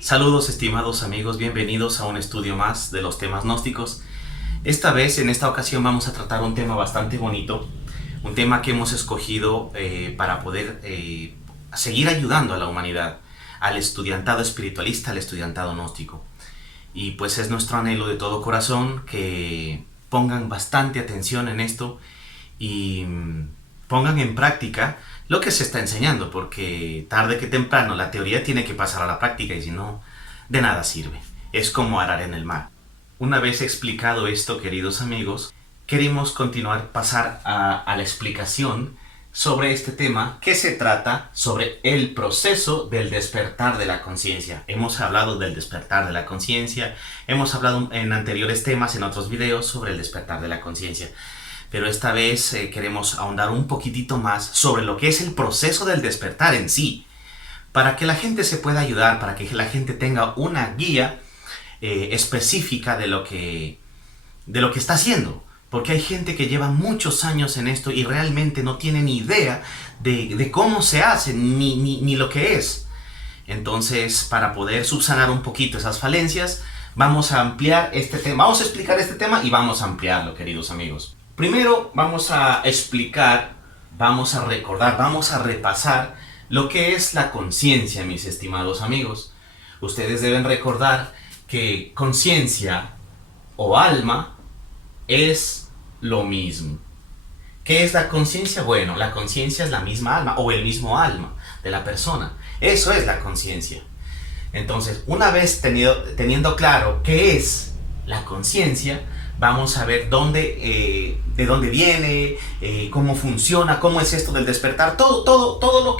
Saludos estimados amigos, bienvenidos a un estudio más de los temas gnósticos. En esta ocasión vamos a tratar un tema bastante bonito, un tema que hemos escogido para poder seguir ayudando a la humanidad, al estudiantado espiritualista, al estudiantado gnóstico. Y pues es nuestro anhelo de todo corazón que pongan bastante atención en esto y pongan en práctica lo que se está enseñando, porque tarde que temprano la teoría tiene que pasar a la práctica y si no, de nada sirve. Es como arar en el mar. Una vez explicado esto, queridos amigos, queremos pasar a la explicación sobre este tema que se trata sobre el proceso del despertar de la conciencia. Hemos hablado del despertar de la conciencia, hemos hablado en anteriores temas, en otros videos, sobre el despertar de la conciencia. Pero esta vez queremos ahondar un poquitito más sobre lo que es el proceso del despertar en sí, para que la gente se pueda ayudar, para que la gente tenga una guía específica de lo que está haciendo. Porque hay gente que lleva muchos años en esto y realmente no tiene ni idea de cómo se hace, ni lo que es. Entonces, para poder subsanar un poquito esas falencias, vamos a ampliar este tema, vamos a explicar este tema y vamos a ampliarlo, queridos amigos. Primero vamos a explicar, vamos a recordar, vamos a repasar lo que es la conciencia, mis estimados amigos. Ustedes deben recordar que conciencia o alma es lo mismo. ¿Qué es la conciencia? Bueno, la conciencia es la misma alma o el mismo alma de la persona. Eso es la conciencia. Entonces, una vez teniendo claro qué es la conciencia, vamos a ver de dónde viene, cómo funciona, cómo es esto del despertar, todo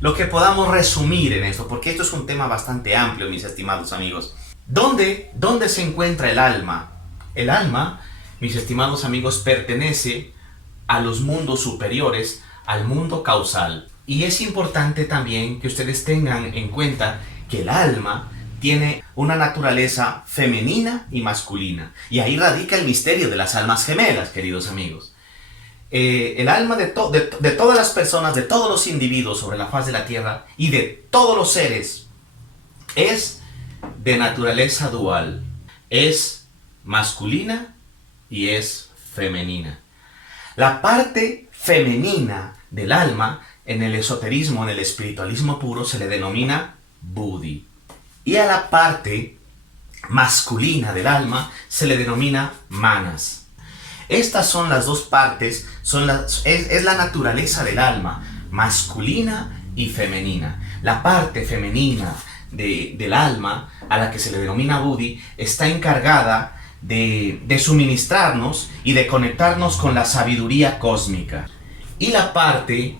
lo que podamos resumir en esto, porque esto es un tema bastante amplio, mis estimados amigos. ¿Dónde se encuentra el alma? El alma, mis estimados amigos, pertenece a los mundos superiores, al mundo causal. Y es importante también que ustedes tengan en cuenta que el alma tiene una naturaleza femenina y masculina. Y ahí radica el misterio de las almas gemelas, queridos amigos. El alma de todas las personas, de todos los individuos sobre la faz de la tierra y de todos los seres es de naturaleza dual. Es masculina y es femenina. La parte femenina del alma en el esoterismo, en el espiritualismo puro, se le denomina Buddhi. Y a la parte masculina del alma se le denomina Manas. Estas son las dos partes, es la naturaleza del alma, masculina y femenina. La parte femenina del alma, a la que se le denomina Buddhi, está encargada de suministrarnos y de conectarnos con la sabiduría cósmica. Y la parte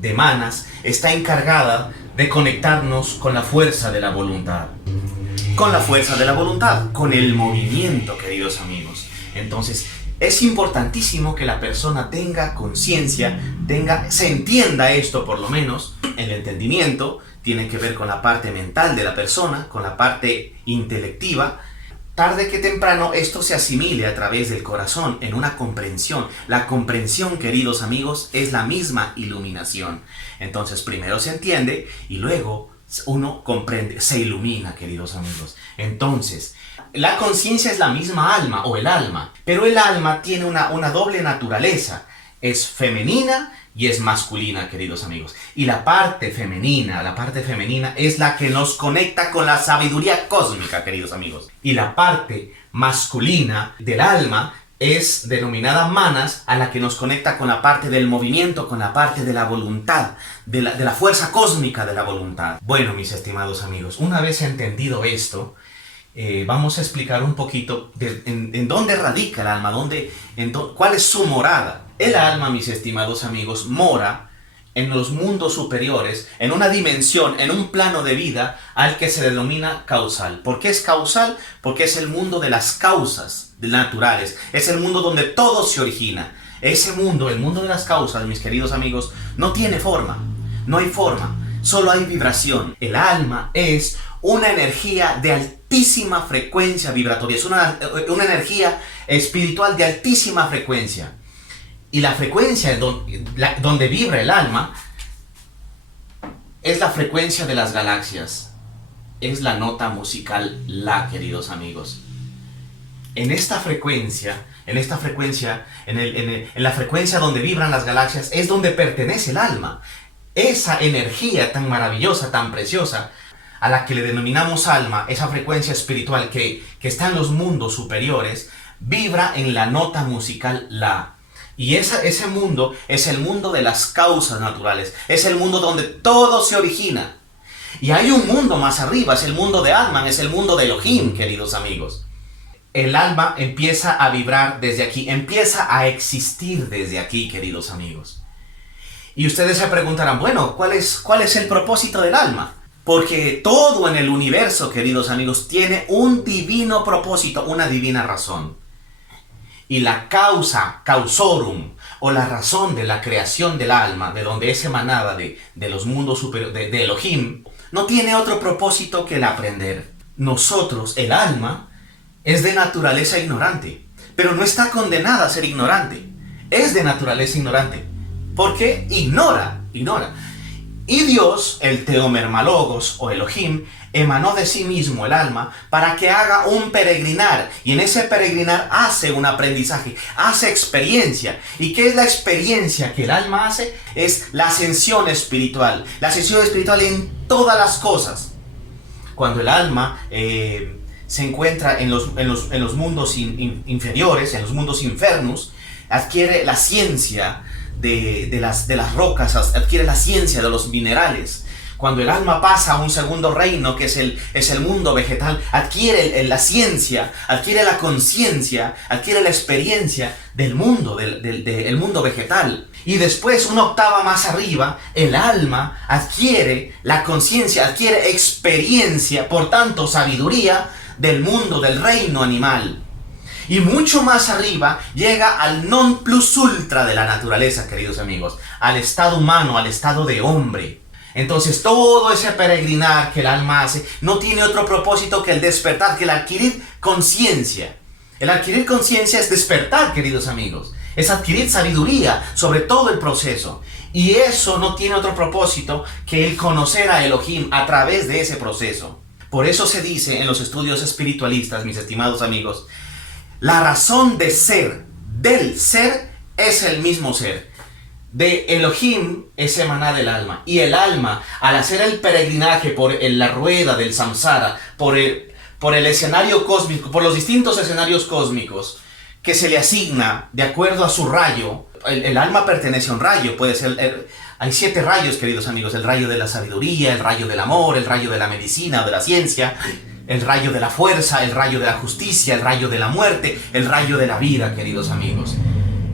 de Manas está encargada de conectarnos con la fuerza de la voluntad. Con la fuerza de la voluntad, con el movimiento, queridos amigos. Entonces, es importantísimo que la persona tenga conciencia, se entienda esto por lo menos. El entendimiento tiene que ver con la parte mental de la persona, con la parte intelectiva. Tarde que temprano esto se asimile a través del corazón en una comprensión. La comprensión, queridos amigos, es la misma iluminación. Entonces primero se entiende y luego uno comprende, se ilumina, queridos amigos. Entonces, la conciencia es la misma alma o el alma, pero el alma tiene una doble naturaleza. Es femenina y es masculina, queridos amigos. Y la parte femenina es la que nos conecta con la sabiduría cósmica, queridos amigos. Y la parte masculina del alma es denominada Manas, a la que nos conecta con la parte del movimiento, con la parte de la voluntad, de la fuerza cósmica de la voluntad. Bueno, mis estimados amigos, una vez entendido esto, vamos a explicar un poquito en dónde radica el alma, cuál es su morada. El alma, mis estimados amigos, mora en los mundos superiores, en una dimensión, en un plano de vida al que se denomina causal. ¿Por qué es causal? Porque es el mundo de las causas naturales, es el mundo donde todo se origina. Ese mundo, el mundo de las causas, mis queridos amigos, no tiene forma, no hay forma, solo hay vibración. El alma es una energía de altísima frecuencia vibratoria, es una energía espiritual de altísima frecuencia. Y la frecuencia donde vibra el alma es la frecuencia de las galaxias. es la nota musical La, queridos amigos. En esta frecuencia, en la frecuencia donde vibran las galaxias, es donde pertenece el alma. Esa energía tan maravillosa, tan preciosa, a la que le denominamos alma, esa frecuencia espiritual que está en los mundos superiores, vibra en la nota musical La. Y ese mundo es el mundo de las causas naturales, es el mundo donde todo se origina. Y hay un mundo más arriba, es el mundo de Atman, es el mundo de Elohim, queridos amigos. El alma empieza a vibrar desde aquí, empieza a existir desde aquí, queridos amigos. Y ustedes se preguntarán, bueno, ¿cuál es el propósito del alma? Porque todo en el universo, queridos amigos, tiene un divino propósito, una divina razón. Y la causa, causorum, o la razón de la creación del alma, de donde es emanada de los mundos superiores, de Elohim, no tiene otro propósito que el aprender. Nosotros, el alma, es de naturaleza ignorante, pero no está condenada a ser ignorante. Es de naturaleza ignorante, porque ignora. Y Dios, el Teomermalogos o Elohim, emanó de sí mismo el alma para que haga un peregrinar. Y en ese peregrinar hace un aprendizaje, hace experiencia. ¿Y qué es la experiencia que el alma hace? Es la ascensión espiritual. La ascensión espiritual en todas las cosas. Cuando el alma se encuentra en los mundos inferiores, en los mundos infernus, adquiere la ciencia de las rocas, adquiere la ciencia de los minerales. Cuando el alma pasa a un segundo reino, que es el mundo vegetal, adquiere la ciencia, adquiere la conciencia, adquiere la experiencia del mundo, del mundo vegetal. Y después, una octava más arriba, el alma adquiere la conciencia, adquiere experiencia, por tanto sabiduría, del mundo, del reino animal. Y mucho más arriba llega al non plus ultra de la naturaleza, queridos amigos, al estado humano, al estado de hombre. Entonces todo ese peregrinar que el alma hace no tiene otro propósito que el despertar, que el adquirir conciencia. El adquirir conciencia es despertar, queridos amigos. Es adquirir sabiduría sobre todo el proceso. Y eso no tiene otro propósito que el conocer a Elohim a través de ese proceso. Por eso se dice en los estudios espiritualistas, mis estimados amigos, la razón de ser del ser es el mismo ser. De Elohim es emanada del alma. Y el alma, al hacer el peregrinaje por la rueda del samsara, por el escenario cósmico, por los distintos escenarios cósmicos que se le asigna de acuerdo a su rayo, el alma pertenece a un rayo, puede ser... Hay 7 rayos, queridos amigos: el rayo de la sabiduría, el rayo del amor, el rayo de la medicina o de la ciencia, el rayo de la fuerza, el rayo de la justicia, el rayo de la muerte, el rayo de la vida, queridos amigos.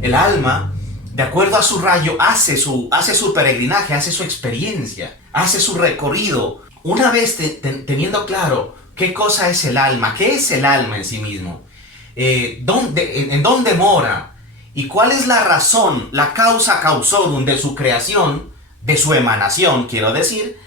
El alma, de acuerdo a su rayo, hace su peregrinaje, hace su experiencia, hace su recorrido. Una vez teniendo claro qué cosa es el alma, qué es el alma en sí mismo, en dónde mora, y cuál es la razón, la causa causorum de su creación, de su emanación, quiero decir,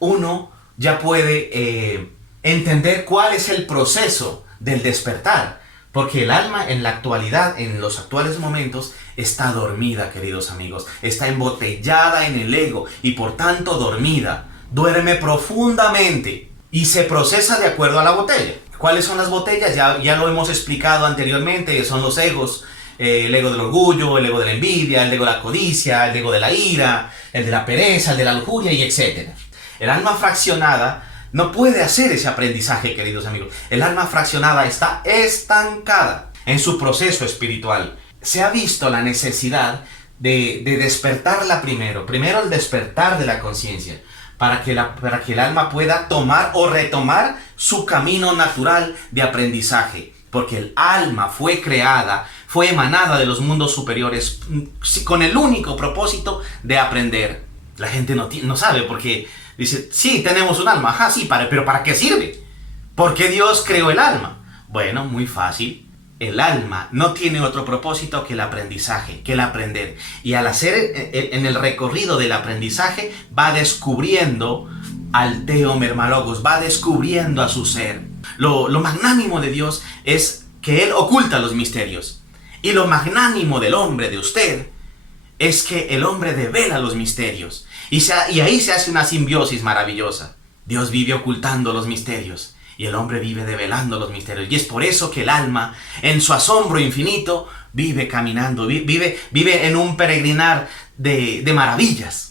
uno ya puede entender cuál es el proceso del despertar. Porque el alma en la actualidad, en los actuales momentos, está dormida, queridos amigos. Está embotellada en el ego y por tanto dormida. Duerme profundamente y se procesa de acuerdo a la botella. ¿Cuáles son las botellas? Ya lo hemos explicado anteriormente. Son los egos. El ego del orgullo, el ego de la envidia, el ego de la codicia, el ego de la ira, el de la pereza, el de la lujuria y etc. El alma fraccionada no puede hacer ese aprendizaje, queridos amigos. El alma fraccionada está estancada en su proceso espiritual. Se ha visto la necesidad de despertarla primero el despertar de la conciencia, para que el alma pueda tomar o retomar su camino natural de aprendizaje. Porque el alma fue creada, fue emanada de los mundos superiores con el único propósito de aprender. La gente no sabe porque dice, sí, tenemos un alma, ajá, sí, pero ¿para qué sirve? ¿Por qué Dios creó el alma? Bueno, muy fácil. El alma no tiene otro propósito que el aprendizaje, que el aprender. Y al hacer en el recorrido del aprendizaje, va descubriendo al Teomermalogos, va descubriendo a su ser. Lo magnánimo de Dios es que Él oculta los misterios. Y lo magnánimo del hombre, de usted, es que el hombre devela los misterios. Y ahí se hace una simbiosis maravillosa. Dios vive ocultando los misterios y el hombre vive develando los misterios. Y es por eso que el alma, en su asombro infinito, vive caminando, vive en un peregrinar de maravillas.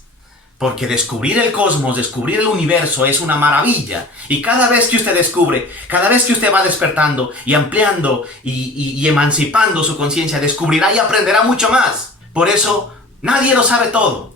Porque descubrir el cosmos, descubrir el universo es una maravilla. Y cada vez que usted descubre, cada vez que usted va despertando y ampliando y emancipando su conciencia, descubrirá y aprenderá mucho más. Por eso, nadie lo sabe todo.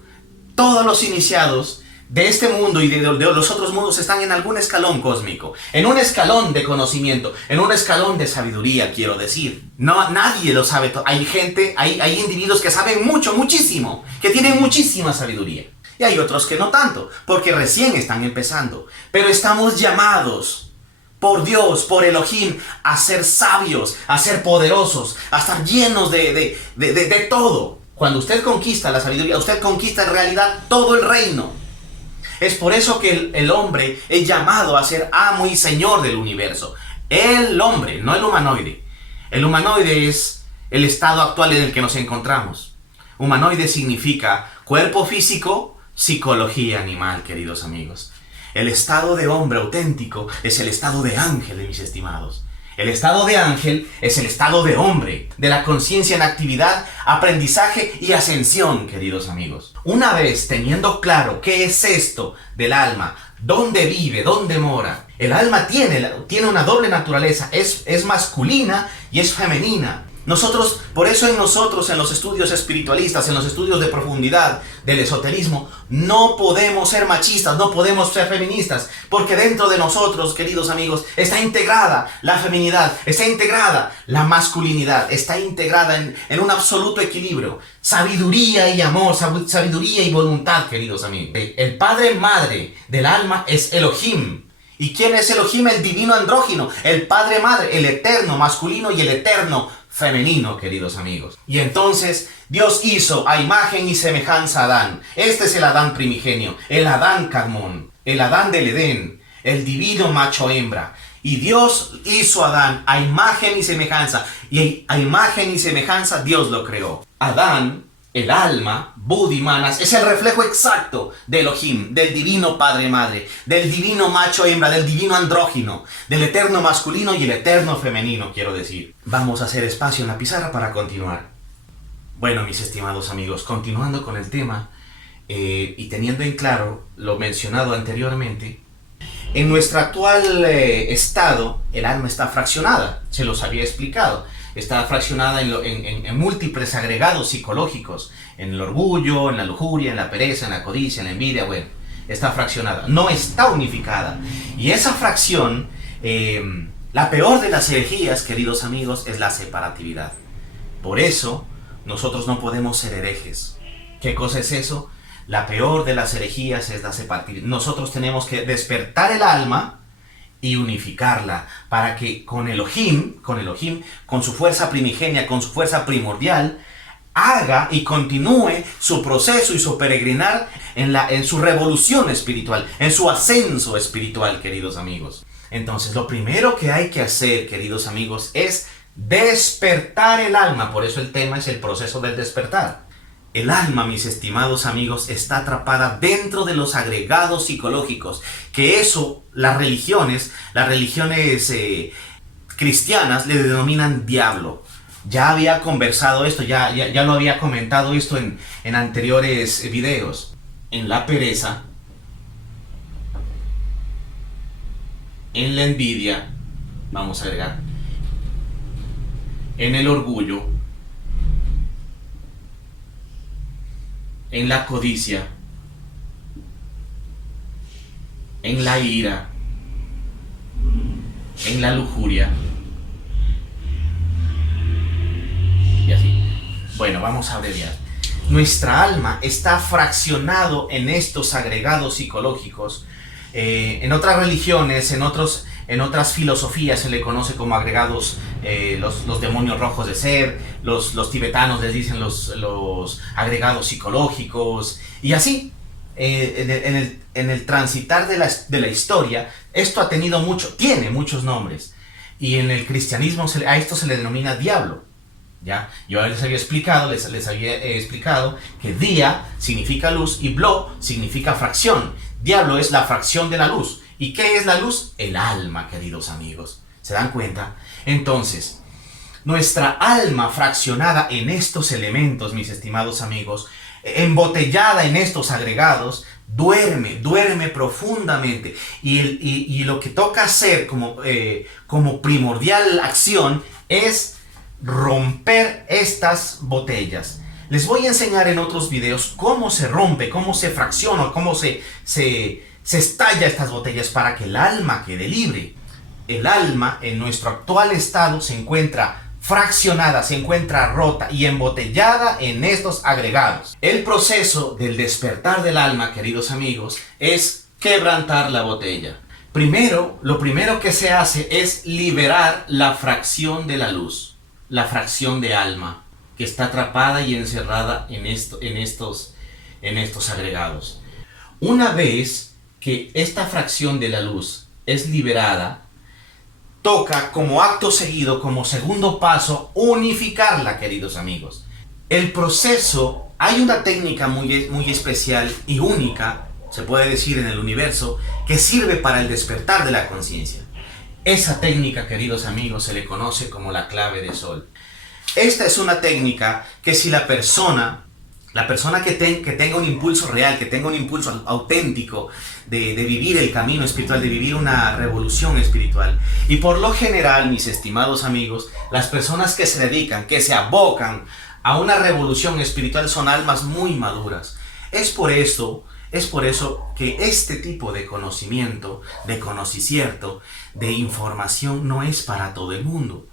Todos los iniciados de este mundo y de los otros mundos están en algún escalón cósmico, en un escalón de conocimiento, en un escalón de sabiduría, quiero decir. No, nadie lo sabe todo. Hay gente, hay individuos que saben mucho, muchísimo, que tienen muchísima sabiduría. Y hay otros que no tanto, porque recién están empezando. Pero estamos llamados por Dios, por Elohim, a ser sabios, a ser poderosos, a estar llenos de todo. Cuando usted conquista la sabiduría, usted conquista en realidad todo el reino. Es por eso que el hombre es llamado a ser amo y señor del universo. El hombre, no el humanoide. El humanoide es el estado actual en el que nos encontramos. Humanoide significa cuerpo físico, psicología animal, queridos amigos. El estado de hombre auténtico es el estado de ángel, mis estimados. El estado de ángel es el estado de hombre, de la conciencia en actividad, aprendizaje y ascensión, queridos amigos. Una vez teniendo claro qué es esto del alma, dónde vive, dónde mora, el alma tiene una doble naturaleza, es masculina y es femenina. Nosotros, por eso en nosotros, en los estudios espiritualistas, en los estudios de profundidad del esoterismo, no podemos ser machistas, no podemos ser feministas, porque dentro de nosotros, queridos amigos, está integrada la feminidad, está integrada la masculinidad, está integrada en un absoluto equilibrio, sabiduría y amor, sabiduría y voluntad, queridos amigos. El padre madre del alma es Elohim. ¿Y quién es Elohim? El divino andrógino, el padre madre, el eterno masculino y el eterno femenino, queridos amigos. Y entonces Dios hizo a imagen y semejanza a Adán. Este es el Adán primigenio, el Adán Kadmón, el Adán del Edén, el divino macho hembra. Y Dios hizo a Adán a imagen y semejanza, y a imagen y semejanza Dios lo creó. Adán, el alma, Buddhi Manas, es el reflejo exacto de Elohim, del divino padre madre, del divino macho hembra, del divino andrógino, del eterno masculino y el eterno femenino, quiero decir. Vamos a hacer espacio en la pizarra para continuar. Bueno, mis estimados amigos, continuando con el tema y teniendo en claro lo mencionado anteriormente, en nuestro actual estado, el alma está fraccionada, se los había explicado. Está fraccionada en múltiples agregados psicológicos, en el orgullo, en la lujuria, en la pereza, en la codicia, en la envidia, bueno, está fraccionada, no está unificada. Y esa fracción, la peor de las herejías, queridos amigos, es la separatividad. Por eso, nosotros no podemos ser herejes. ¿Qué cosa es eso? La peor de las herejías es la separatividad. Nosotros tenemos que despertar el alma y unificarla para que con Elohim, con su fuerza primigenia, con su fuerza primordial, haga y continúe su proceso y su peregrinar en su revolución espiritual, en su ascenso espiritual, queridos amigos. Entonces, lo primero que hay que hacer, queridos amigos, es despertar el alma. Por eso el tema es el proceso del despertar. El alma, mis estimados amigos, está atrapada dentro de los agregados psicológicos, que eso las religiones cristianas le denominan diablo. Ya había conversado esto, ya lo había comentado esto en anteriores videos. En la pereza, en la envidia, vamos a agregar, en el orgullo, en la codicia, en la ira, en la lujuria, y así. Bueno, vamos a abreviar. Nuestra alma está fraccionado en estos agregados psicológicos. En otras religiones, en otras filosofías se le conoce como agregados los demonios rojos de ser, los tibetanos les dicen los agregados psicológicos, y así, en el transitar de la historia, esto tiene muchos nombres, y en el cristianismo a esto se le denomina diablo. ¿Ya? Yo les había explicado que día significa luz y blo significa fracción. Diablo es la fracción de la luz ¿Y qué es la luz? El alma, queridos amigos. ¿Se dan cuenta? Entonces, nuestra alma fraccionada en estos elementos, mis estimados amigos, embotellada en estos agregados, duerme profundamente. Y lo que toca hacer como primordial acción es romper estas botellas. Les voy a enseñar en otros videos cómo se rompe, cómo se fracciona, cómo se estalla estas botellas para que el alma quede libre. El alma en nuestro actual estado se encuentra fraccionada, se encuentra rota y embotellada en estos agregados. El proceso del despertar del alma, queridos amigos, es quebrantar la botella. Lo primero que se hace es liberar la fracción de la luz, la fracción de alma, que está atrapada y encerrada en estos agregados. Una vez que esta fracción de la luz es liberada, toca como acto seguido, como segundo paso, unificarla, queridos amigos. El proceso, hay una técnica muy especial y única, se puede decir en el universo, que sirve para el despertar de la conciencia. Esa técnica, queridos amigos, se le conoce como la clave de sol. Esta es una técnica que si la persona que tenga un impulso real, que tenga un impulso auténtico de vivir el camino espiritual, de vivir una revolución espiritual. Y por lo general, mis estimados amigos, las personas que se dedican, que se abocan a una revolución espiritual son almas muy maduras. Es por eso que este tipo de conocimiento, de conocimiento, de información no es para todo el mundo.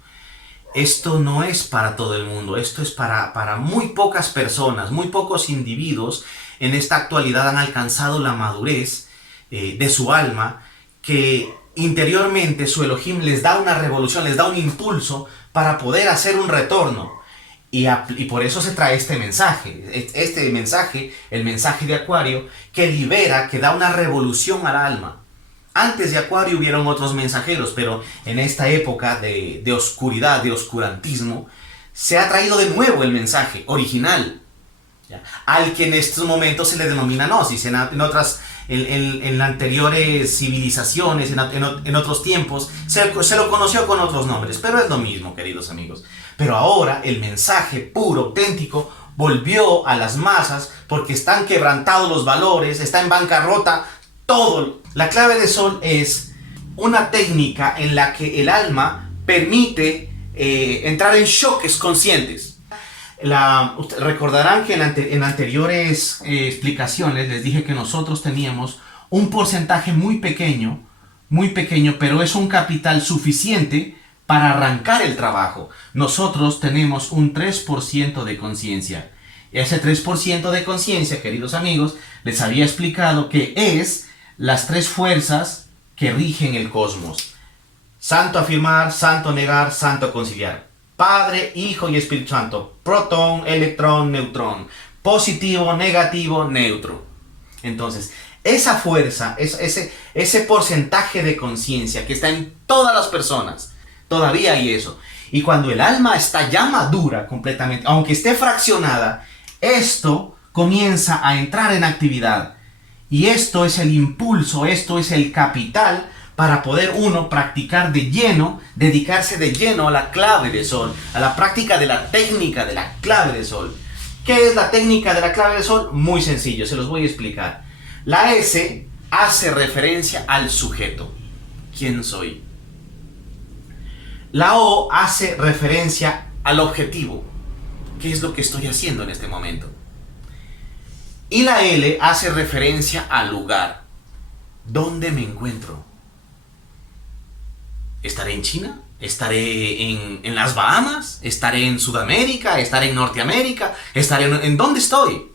Esto no es para todo el mundo, esto es para muy pocas personas, muy pocos individuos en esta actualidad han alcanzado la madurez de su alma, que interiormente su Elohim les da una revolución, les da un impulso para poder hacer un retorno. Y por eso se trae este mensaje, el mensaje de Acuario, que libera, que da una revolución al alma. Antes de Acuario hubieron otros mensajeros, pero en esta época de oscuridad, de oscurantismo, se ha traído de nuevo el mensaje original, ¿ya? Al que en estos momentos se le denomina Gnosis. En anteriores civilizaciones, en otros tiempos, se lo conoció con otros nombres, pero es lo mismo, queridos amigos. Pero ahora el mensaje puro, auténtico, volvió a las masas porque están quebrantados los valores, está en bancarrota todo. La clave de sol es una técnica en la que el alma permite entrar en choques conscientes. Recordarán que en anteriores explicaciones les dije que nosotros teníamos un porcentaje muy pequeño, pero es un capital suficiente para arrancar el trabajo. Nosotros tenemos un 3% de conciencia. Ese 3% de conciencia, queridos amigos, les había explicado que es las tres fuerzas que rigen el cosmos. Santo afirmar, santo negar, santo conciliar. Padre, Hijo y Espíritu Santo. Protón, electrón, neutrón. Positivo, negativo, neutro. Entonces, esa fuerza, ese porcentaje de conciencia que está en todas las personas, todavía hay eso. Y cuando el alma está ya madura completamente, aunque esté fraccionada, esto comienza a entrar en actividad. Y esto es el impulso, esto es el capital para poder uno practicar de lleno, dedicarse de lleno a la clave de sol, a la práctica de la técnica de la clave de sol. ¿Qué es la técnica de la clave de sol? Muy sencillo, se los voy a explicar. La S hace referencia al sujeto. ¿Quién soy? La O hace referencia al objetivo. ¿Qué es lo que estoy haciendo en este momento? Y la L hace referencia al lugar. ¿Dónde me encuentro? ¿Estaré en China? ¿Estaré en las Bahamas? ¿Estaré en Sudamérica? ¿Estaré en Norteamérica? ¿Estaré en dónde estoy?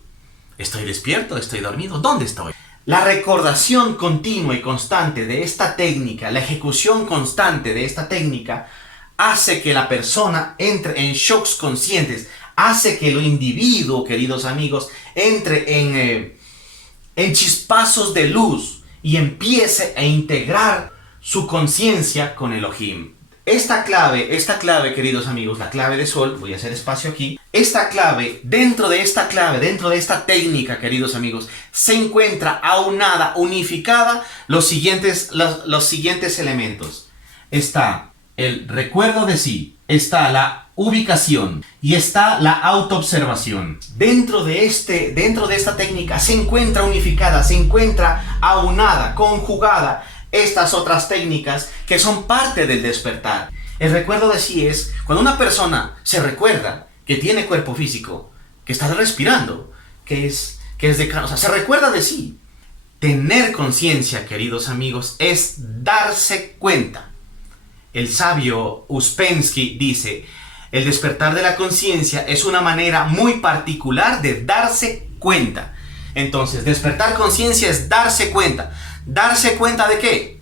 ¿Estoy despierto? ¿Estoy dormido? ¿Dónde estoy? La recordación continua y constante de esta técnica, la ejecución constante de esta técnica, hace que la persona entre en shocks conscientes, hace que el individuo, queridos amigos, entre en chispazos de luz y empiece a integrar su conciencia con Elohim. esta clave, queridos amigos, la clave de sol, voy a hacer espacio aquí. Esta clave, dentro de esta técnica, queridos amigos, se encuentra aunada, unificada, los siguientes elementos. Está el recuerdo de sí, está la ubicación y está la autoobservación. Dentro de esta técnica se encuentra unificada, se encuentra aunada, conjugada estas otras técnicas que son parte del despertar. El recuerdo de sí es cuando una persona se recuerda que tiene cuerpo físico, que está respirando, se recuerda de sí. Tener conciencia, queridos amigos, es darse cuenta. El sabio Uspensky dice: el despertar de la conciencia es una manera muy particular de darse cuenta. Entonces, despertar conciencia es darse cuenta. ¿Darse cuenta de qué?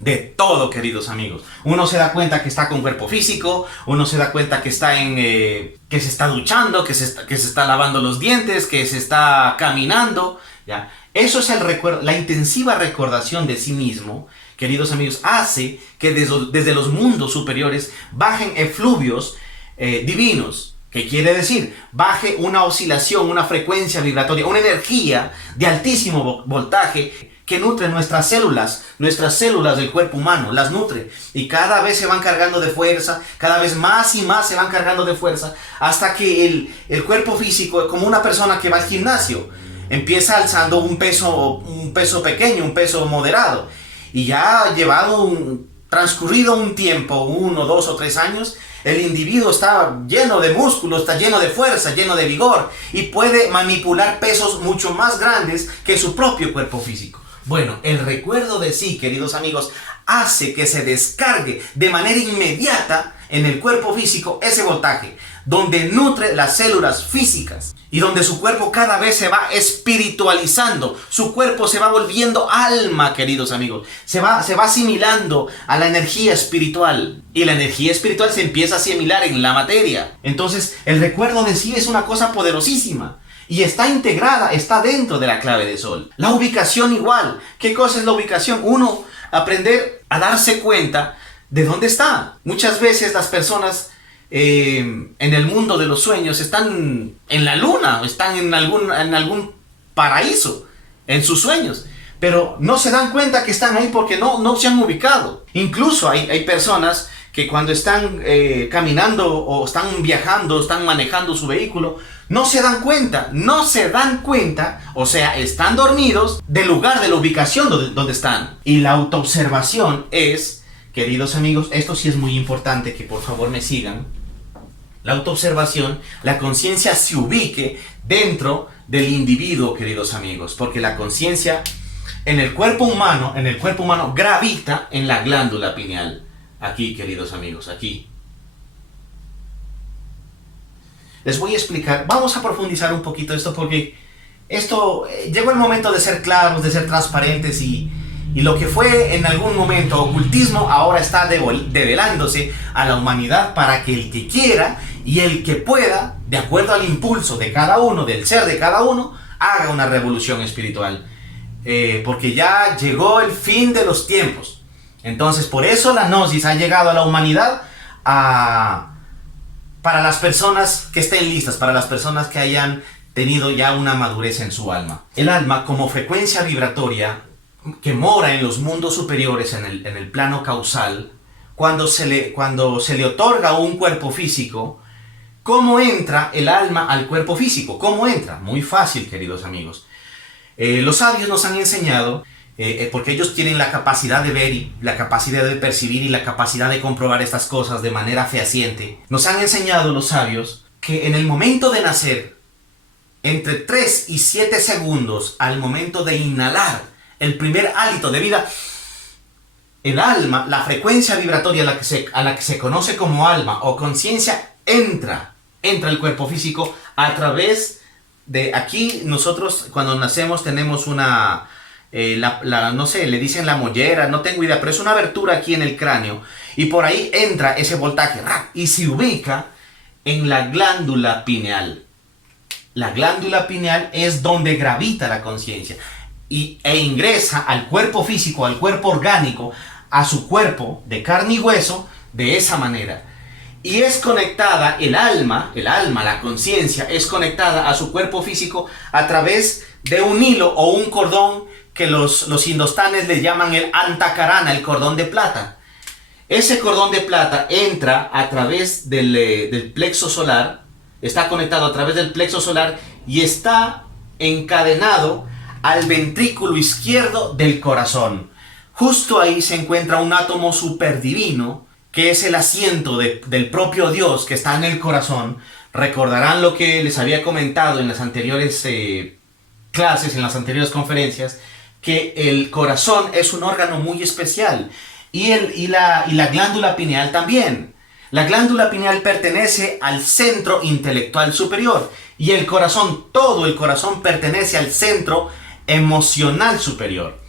De todo, queridos amigos. Uno se da cuenta que está con cuerpo físico, uno se da cuenta que está que se está duchando, que se está lavando los dientes, que se está caminando, ¿ya? Eso es el recuerdo, la intensiva recordación de sí mismo, queridos amigos, hace que desde los mundos superiores bajen efluvios divinos. ¿Qué quiere decir? Baje una oscilación, una frecuencia vibratoria, una energía de altísimo voltaje que nutre nuestras células del cuerpo humano, las nutre. Y cada vez se van cargando de fuerza, cada vez más y más se van cargando de fuerza, hasta que el cuerpo físico, como una persona que va al gimnasio, empieza alzando un peso pequeño, un peso moderado. Y ya transcurrido un tiempo, 1, 2 o 3 años, el individuo está lleno de músculo, está lleno de fuerza, lleno de vigor y puede manipular pesos mucho más grandes que su propio cuerpo físico. Bueno, el recuerdo de sí, queridos amigos, hace que se descargue de manera inmediata en el cuerpo físico ese voltaje, donde nutre las células físicas y donde su cuerpo cada vez se va espiritualizando, su cuerpo se va volviendo alma, queridos amigos, se va asimilando a la energía espiritual y la energía espiritual se empieza a asimilar en la materia. Entonces, el recuerdo de sí es una cosa poderosísima. Y está integrada, está dentro de la clave de sol. La ubicación igual. ¿Qué cosa es la ubicación? Uno, aprender a darse cuenta de dónde está. Muchas veces las personas en el mundo de los sueños están en la luna, están en algún paraíso, en sus sueños. Pero no se dan cuenta que están ahí porque no se han ubicado. Incluso hay personas que cuando están caminando o están viajando, están manejando su vehículo, no se dan cuenta, o sea, están dormidos del lugar, de la ubicación donde están. Y la autoobservación es, queridos amigos, esto sí es muy importante que por favor me sigan. La autoobservación, la conciencia se ubique dentro del individuo, queridos amigos, porque la conciencia en el cuerpo humano gravita en la glándula pineal. Aquí, queridos amigos, aquí. Les voy a explicar, vamos a profundizar un poquito esto porque llegó el momento de ser claros, de ser transparentes y lo que fue en algún momento ocultismo ahora está develándose a la humanidad para que el que quiera y el que pueda, de acuerdo al impulso de cada uno, del ser de cada uno, haga una revolución espiritual. Porque ya llegó el fin de los tiempos. Entonces, por eso la gnosis ha llegado a la humanidad para las personas que estén listas, para las personas que hayan tenido ya una madurez en su alma. El alma, como frecuencia vibratoria que mora en los mundos superiores, en el plano causal, cuando se le otorga un cuerpo físico, ¿cómo entra el alma al cuerpo físico? ¿Cómo entra? Muy fácil, queridos amigos. Los sabios nos han enseñado, porque ellos tienen la capacidad de ver y la capacidad de percibir y la capacidad de comprobar estas cosas de manera fehaciente. Nos han enseñado los sabios que en el momento de nacer, entre 3 y 7 segundos al momento de inhalar el primer hálito de vida, el alma, la frecuencia vibratoria a la que se conoce como alma o conciencia, entra al cuerpo físico a través de aquí. Nosotros cuando nacemos tenemos una... no sé, le dicen la mollera, no tengo idea, pero es una abertura aquí en el cráneo y por ahí entra ese voltaje y se ubica en la glándula pineal. La glándula pineal es donde gravita la conciencia e ingresa al cuerpo físico, al cuerpo orgánico, a su cuerpo de carne y hueso de esa manera. Y es conectada el alma, la conciencia, es conectada a su cuerpo físico a través de un hilo o un cordón que los indostanes le llaman el antakarana, el cordón de plata. Ese cordón de plata entra a través del plexo solar, está conectado a través del plexo solar y está encadenado al ventrículo izquierdo del corazón. Justo ahí se encuentra un átomo superdivino, que es el asiento del propio Dios que está en el corazón. Recordarán lo que les había comentado en las anteriores clases, en las anteriores conferencias, que el corazón es un órgano muy especial y la glándula pineal también. La glándula pineal pertenece al centro intelectual superior y el corazón, todo el corazón pertenece al centro emocional superior.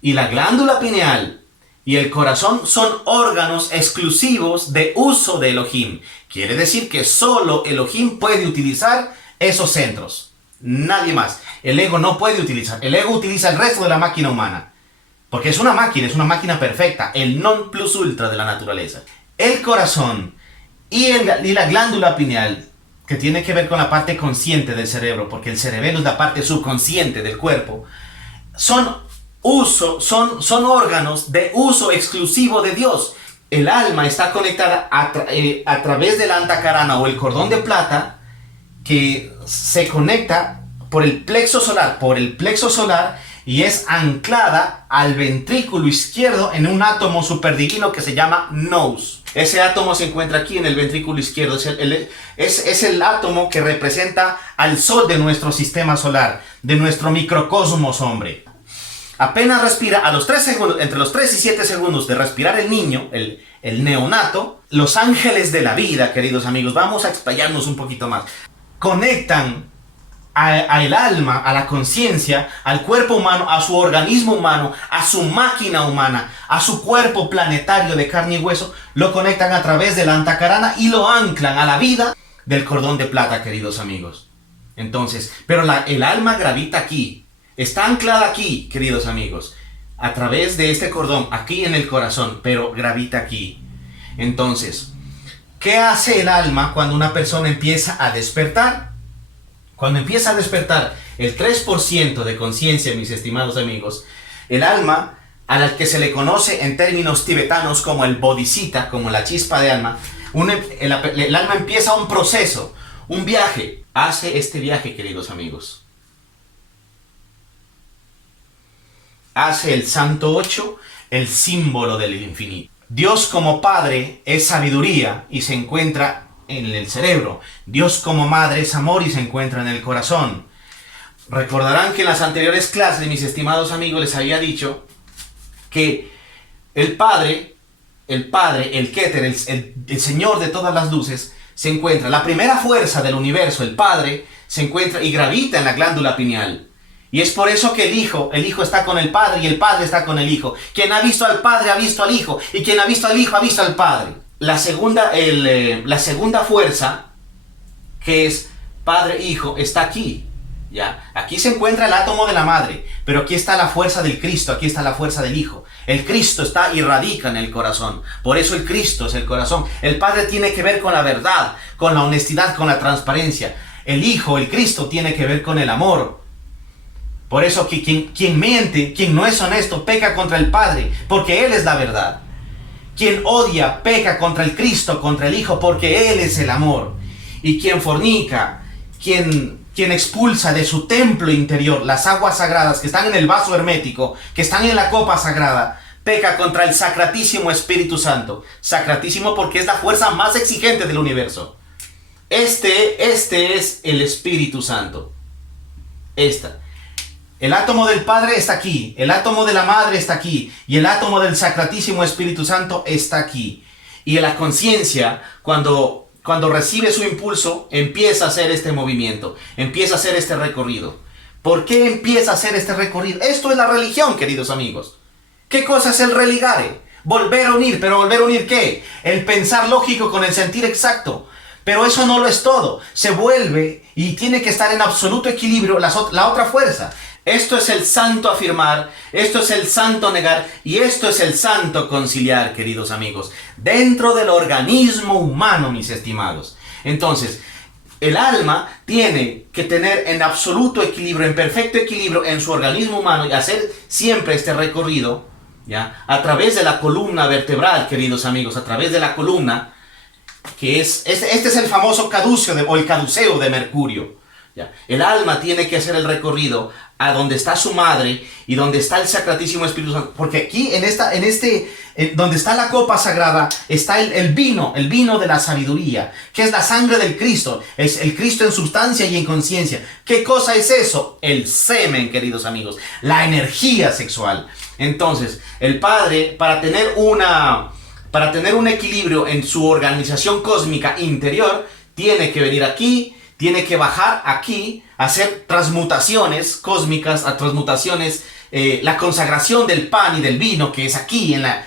Y la glándula pineal y el corazón son órganos exclusivos de uso de Elohim. Quiere decir que solo Elohim puede utilizar esos centros. Nadie más. El ego no puede utilizar. El ego utiliza el resto de la máquina humana. Porque es una máquina perfecta. El non plus ultra de la naturaleza. El corazón y la glándula pineal, que tiene que ver con la parte consciente del cerebro, porque el cerebelo es la parte subconsciente del cuerpo, son órganos de uso exclusivo de Dios. El alma está conectada a través del antakarana o el cordón de plata, que se conecta por el plexo solar y es anclada al ventrículo izquierdo en un átomo superdivino que se llama nous. Ese átomo se encuentra aquí en el ventrículo izquierdo. Es el átomo que representa al sol de nuestro sistema solar, de nuestro microcosmos, hombre. Apenas respira, a los 3 segundos, entre los 3 y 7 segundos de respirar el niño, el neonato, los ángeles de la vida, queridos amigos, vamos a explayarnos un poquito más, conectan al alma, a la conciencia, al cuerpo humano, a su organismo humano, a su máquina humana, a su cuerpo planetario de carne y hueso, lo conectan a través del antakarana y lo anclan a la vida del cordón de plata, queridos amigos. Entonces, pero el alma gravita aquí. Está anclada aquí, queridos amigos, a través de este cordón, aquí en el corazón, pero gravita aquí. Entonces, ¿qué hace el alma cuando una persona empieza a despertar? Cuando empieza a despertar el 3% de conciencia, mis estimados amigos, el alma, a la que se le conoce en términos tibetanos como el bodhisattva, como la chispa de alma, el alma empieza un proceso, un viaje. Hace este viaje, queridos amigos. Hace el Santo Ocho, el símbolo del infinito. Dios como Padre es sabiduría y se encuentra en el cerebro. Dios como Madre es amor y se encuentra en el corazón. Recordarán que en las anteriores clases, mis estimados amigos, les había dicho que el Padre, el Keter, el Señor de todas las luces, se encuentra, la primera fuerza del universo, el Padre, se encuentra y gravita en la glándula pineal. Y es por eso que el Hijo está con el Padre y el Padre está con el Hijo. Quien ha visto al Padre ha visto al Hijo y quien ha visto al Hijo ha visto al Padre. La segunda fuerza, que es Padre-Hijo, está aquí. ¿Ya? Aquí se encuentra el átomo de la madre, pero aquí está la fuerza del Cristo, aquí está la fuerza del Hijo. El Cristo está y radica en el corazón. Por eso el Cristo es el corazón. El Padre tiene que ver con la verdad, con la honestidad, con la transparencia. El Hijo, el Cristo, tiene que ver con el amor. Por eso que quien miente, quien no es honesto, peca contra el Padre, porque Él es la verdad. Quien odia, peca contra el Cristo, contra el Hijo, porque Él es el amor. Y quien fornica, quien expulsa de su templo interior las aguas sagradas que están en el vaso hermético, que están en la copa sagrada, peca contra el Sacratísimo Espíritu Santo. Sacratísimo porque es la fuerza más exigente del universo. Este es el Espíritu Santo. El átomo del Padre está aquí, el átomo de la Madre está aquí, y el átomo del Sacratísimo Espíritu Santo está aquí. Y la conciencia, cuando recibe su impulso, empieza a hacer este movimiento, empieza a hacer este recorrido. ¿Por qué empieza a hacer este recorrido? Esto es la religión, queridos amigos. ¿Qué cosa es el religare? Volver a unir, pero ¿volver a unir qué? El pensar lógico con el sentir exacto. Pero eso no lo es todo. Se vuelve y tiene que estar en absoluto equilibrio la otra fuerza. Esto es el santo afirmar, esto es el santo negar y esto es el santo conciliar, queridos amigos, dentro del organismo humano, mis estimados. Entonces, el alma tiene que tener en absoluto equilibrio, en perfecto equilibrio en su organismo humano y hacer siempre este recorrido, ¿ya? A través de la columna vertebral, queridos amigos, a través de la columna, que este es el famoso caduceo o el caduceo de Mercurio. ¿Ya? El alma tiene que hacer el recorrido a donde está su madre y donde está el Sacratísimo Espíritu Santo, porque aquí donde está la copa sagrada está el vino de la sabiduría, que es la sangre del Cristo, es el Cristo en sustancia y en conciencia. ¿Qué cosa es eso? El semen, queridos amigos, la energía sexual. Entonces, el Padre, para tener un equilibrio en su organización cósmica interior, tiene que venir aquí, tiene que bajar aquí, hacer transmutaciones cósmicas, la consagración del pan y del vino, que es aquí en la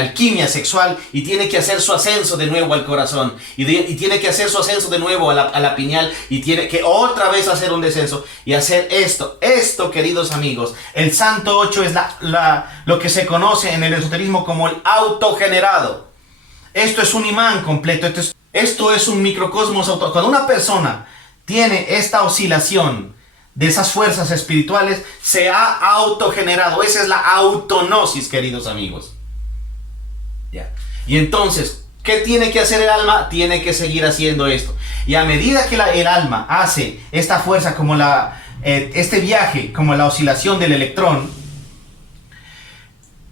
alquimia sexual, y tiene que hacer su ascenso de nuevo al corazón, y tiene que hacer su ascenso de nuevo a la pineal, y tiene que otra vez hacer un descenso, y hacer esto, queridos amigos. El Santo 8 es lo que se conoce en el esoterismo como el autogenerado. Esto es un imán completo, esto es un microcosmos auto. Cuando una persona tiene esta oscilación de esas fuerzas espirituales, se ha autogenerado. Esa es la autognosis, queridos amigos. ¿Ya? Y entonces, ¿qué tiene que hacer el alma? Tiene que seguir haciendo esto. Y a medida que el alma hace esta fuerza, como este viaje, como la oscilación del electrón,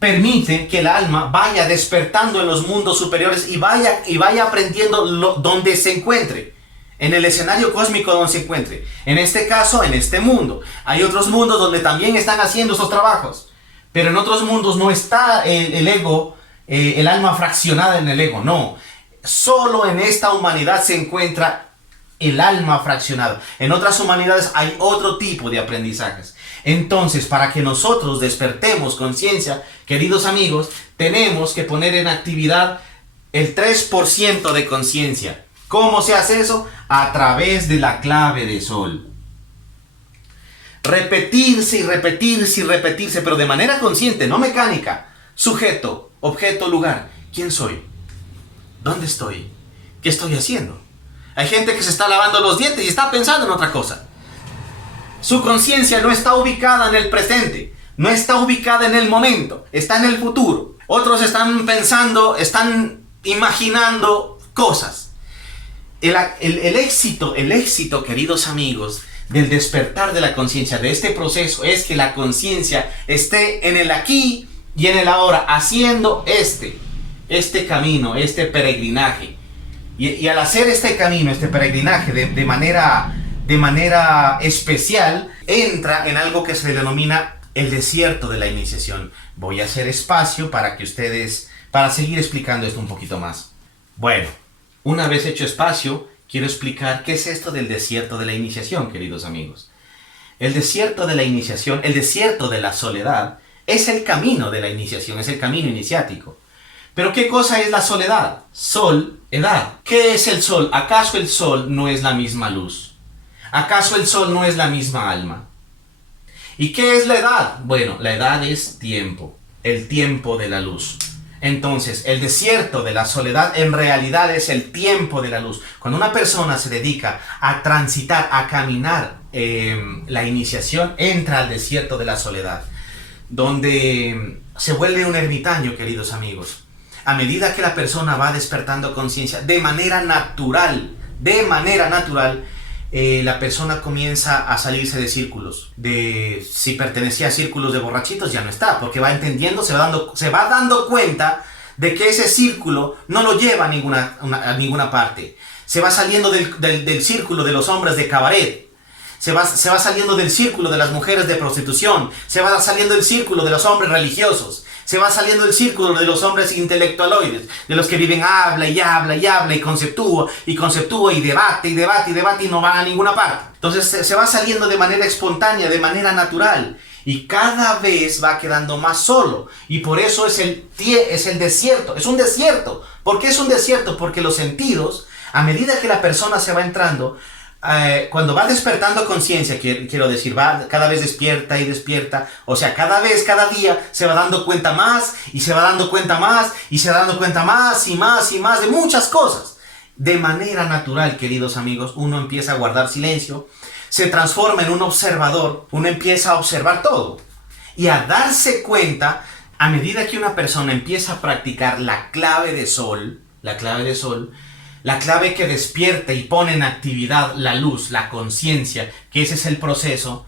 permite que el alma vaya despertando en los mundos superiores y vaya aprendiendo donde se encuentre, en el escenario cósmico donde se encuentre. En este caso, en este mundo. Hay otros mundos donde también están haciendo esos trabajos, pero en otros mundos no está el ego, el alma fraccionada en el ego, no. Solo en esta humanidad se encuentra el alma fraccionada. En otras humanidades hay otro tipo de aprendizajes. Entonces, para que nosotros despertemos conciencia, queridos amigos, tenemos que poner en actividad el 3% de conciencia. ¿Cómo se hace eso? A través de la clave de sol. Repetirse y repetirse y repetirse, pero de manera consciente, no mecánica. Sujeto, objeto, lugar. ¿Quién soy? ¿Dónde estoy? ¿Qué estoy haciendo? Hay gente que se está lavando los dientes y está pensando en otra cosa. Su conciencia no está ubicada en el presente, no está ubicada en el momento, está en el futuro. Otros están pensando, están imaginando cosas. El éxito, queridos amigos, del despertar de la conciencia, de este proceso, es que la conciencia esté en el aquí y en el ahora, haciendo este camino, este peregrinaje. Y al hacer este camino, este peregrinaje de manera especial, entra en algo que se denomina el desierto de la iniciación. Voy a hacer espacio para seguir explicando esto un poquito más. Bueno, una vez hecho espacio, quiero explicar qué es esto del desierto de la iniciación, queridos amigos. El desierto de la iniciación, el desierto de la soledad, es el camino de la iniciación, es el camino iniciático. Pero ¿qué cosa es la soledad? Sol, edad. ¿Qué es el sol? ¿Acaso el sol no es la misma luz? ¿Acaso el sol no es la misma alma? ¿Y qué es la edad? Bueno, la edad es tiempo, el tiempo de la luz. Entonces, el desierto de la soledad en realidad es el tiempo de la luz. Cuando una persona se dedica a transitar, a caminar la iniciación, entra al desierto de la soledad, donde se vuelve un ermitaño, queridos amigos. A medida que la persona va despertando conciencia, de manera natural, la persona comienza a salirse de círculos. Si pertenecía a círculos de borrachitos, ya no está, porque va entendiendo, se va dando cuenta de que ese círculo no lo lleva a ninguna parte. Se va saliendo del círculo de los hombres de cabaret. Se va saliendo del círculo de las mujeres de prostitución. Se va saliendo del círculo de los hombres religiosos. Se va saliendo del círculo de los hombres intelectualoides, de los que viven habla y conceptúa y debate y no van a ninguna parte. Entonces se va saliendo de manera espontánea, de manera natural, y cada vez va quedando más solo. Y por eso es el desierto, es un desierto. ¿Por qué es un desierto? Porque los sentidos, a medida que la persona se va entrando, cuando va despertando conciencia, quiero decir, va cada vez despierta y despierta, o sea, cada día se va dando cuenta más, y se va dando cuenta más, y se va dando cuenta más, y más, y más, de muchas cosas. De manera natural, queridos amigos, uno empieza a guardar silencio, se transforma en un observador, uno empieza a observar todo, y a darse cuenta, a medida que una persona empieza a practicar la clave de sol, la clave que despierta y pone en actividad la luz, la conciencia, que ese es el proceso,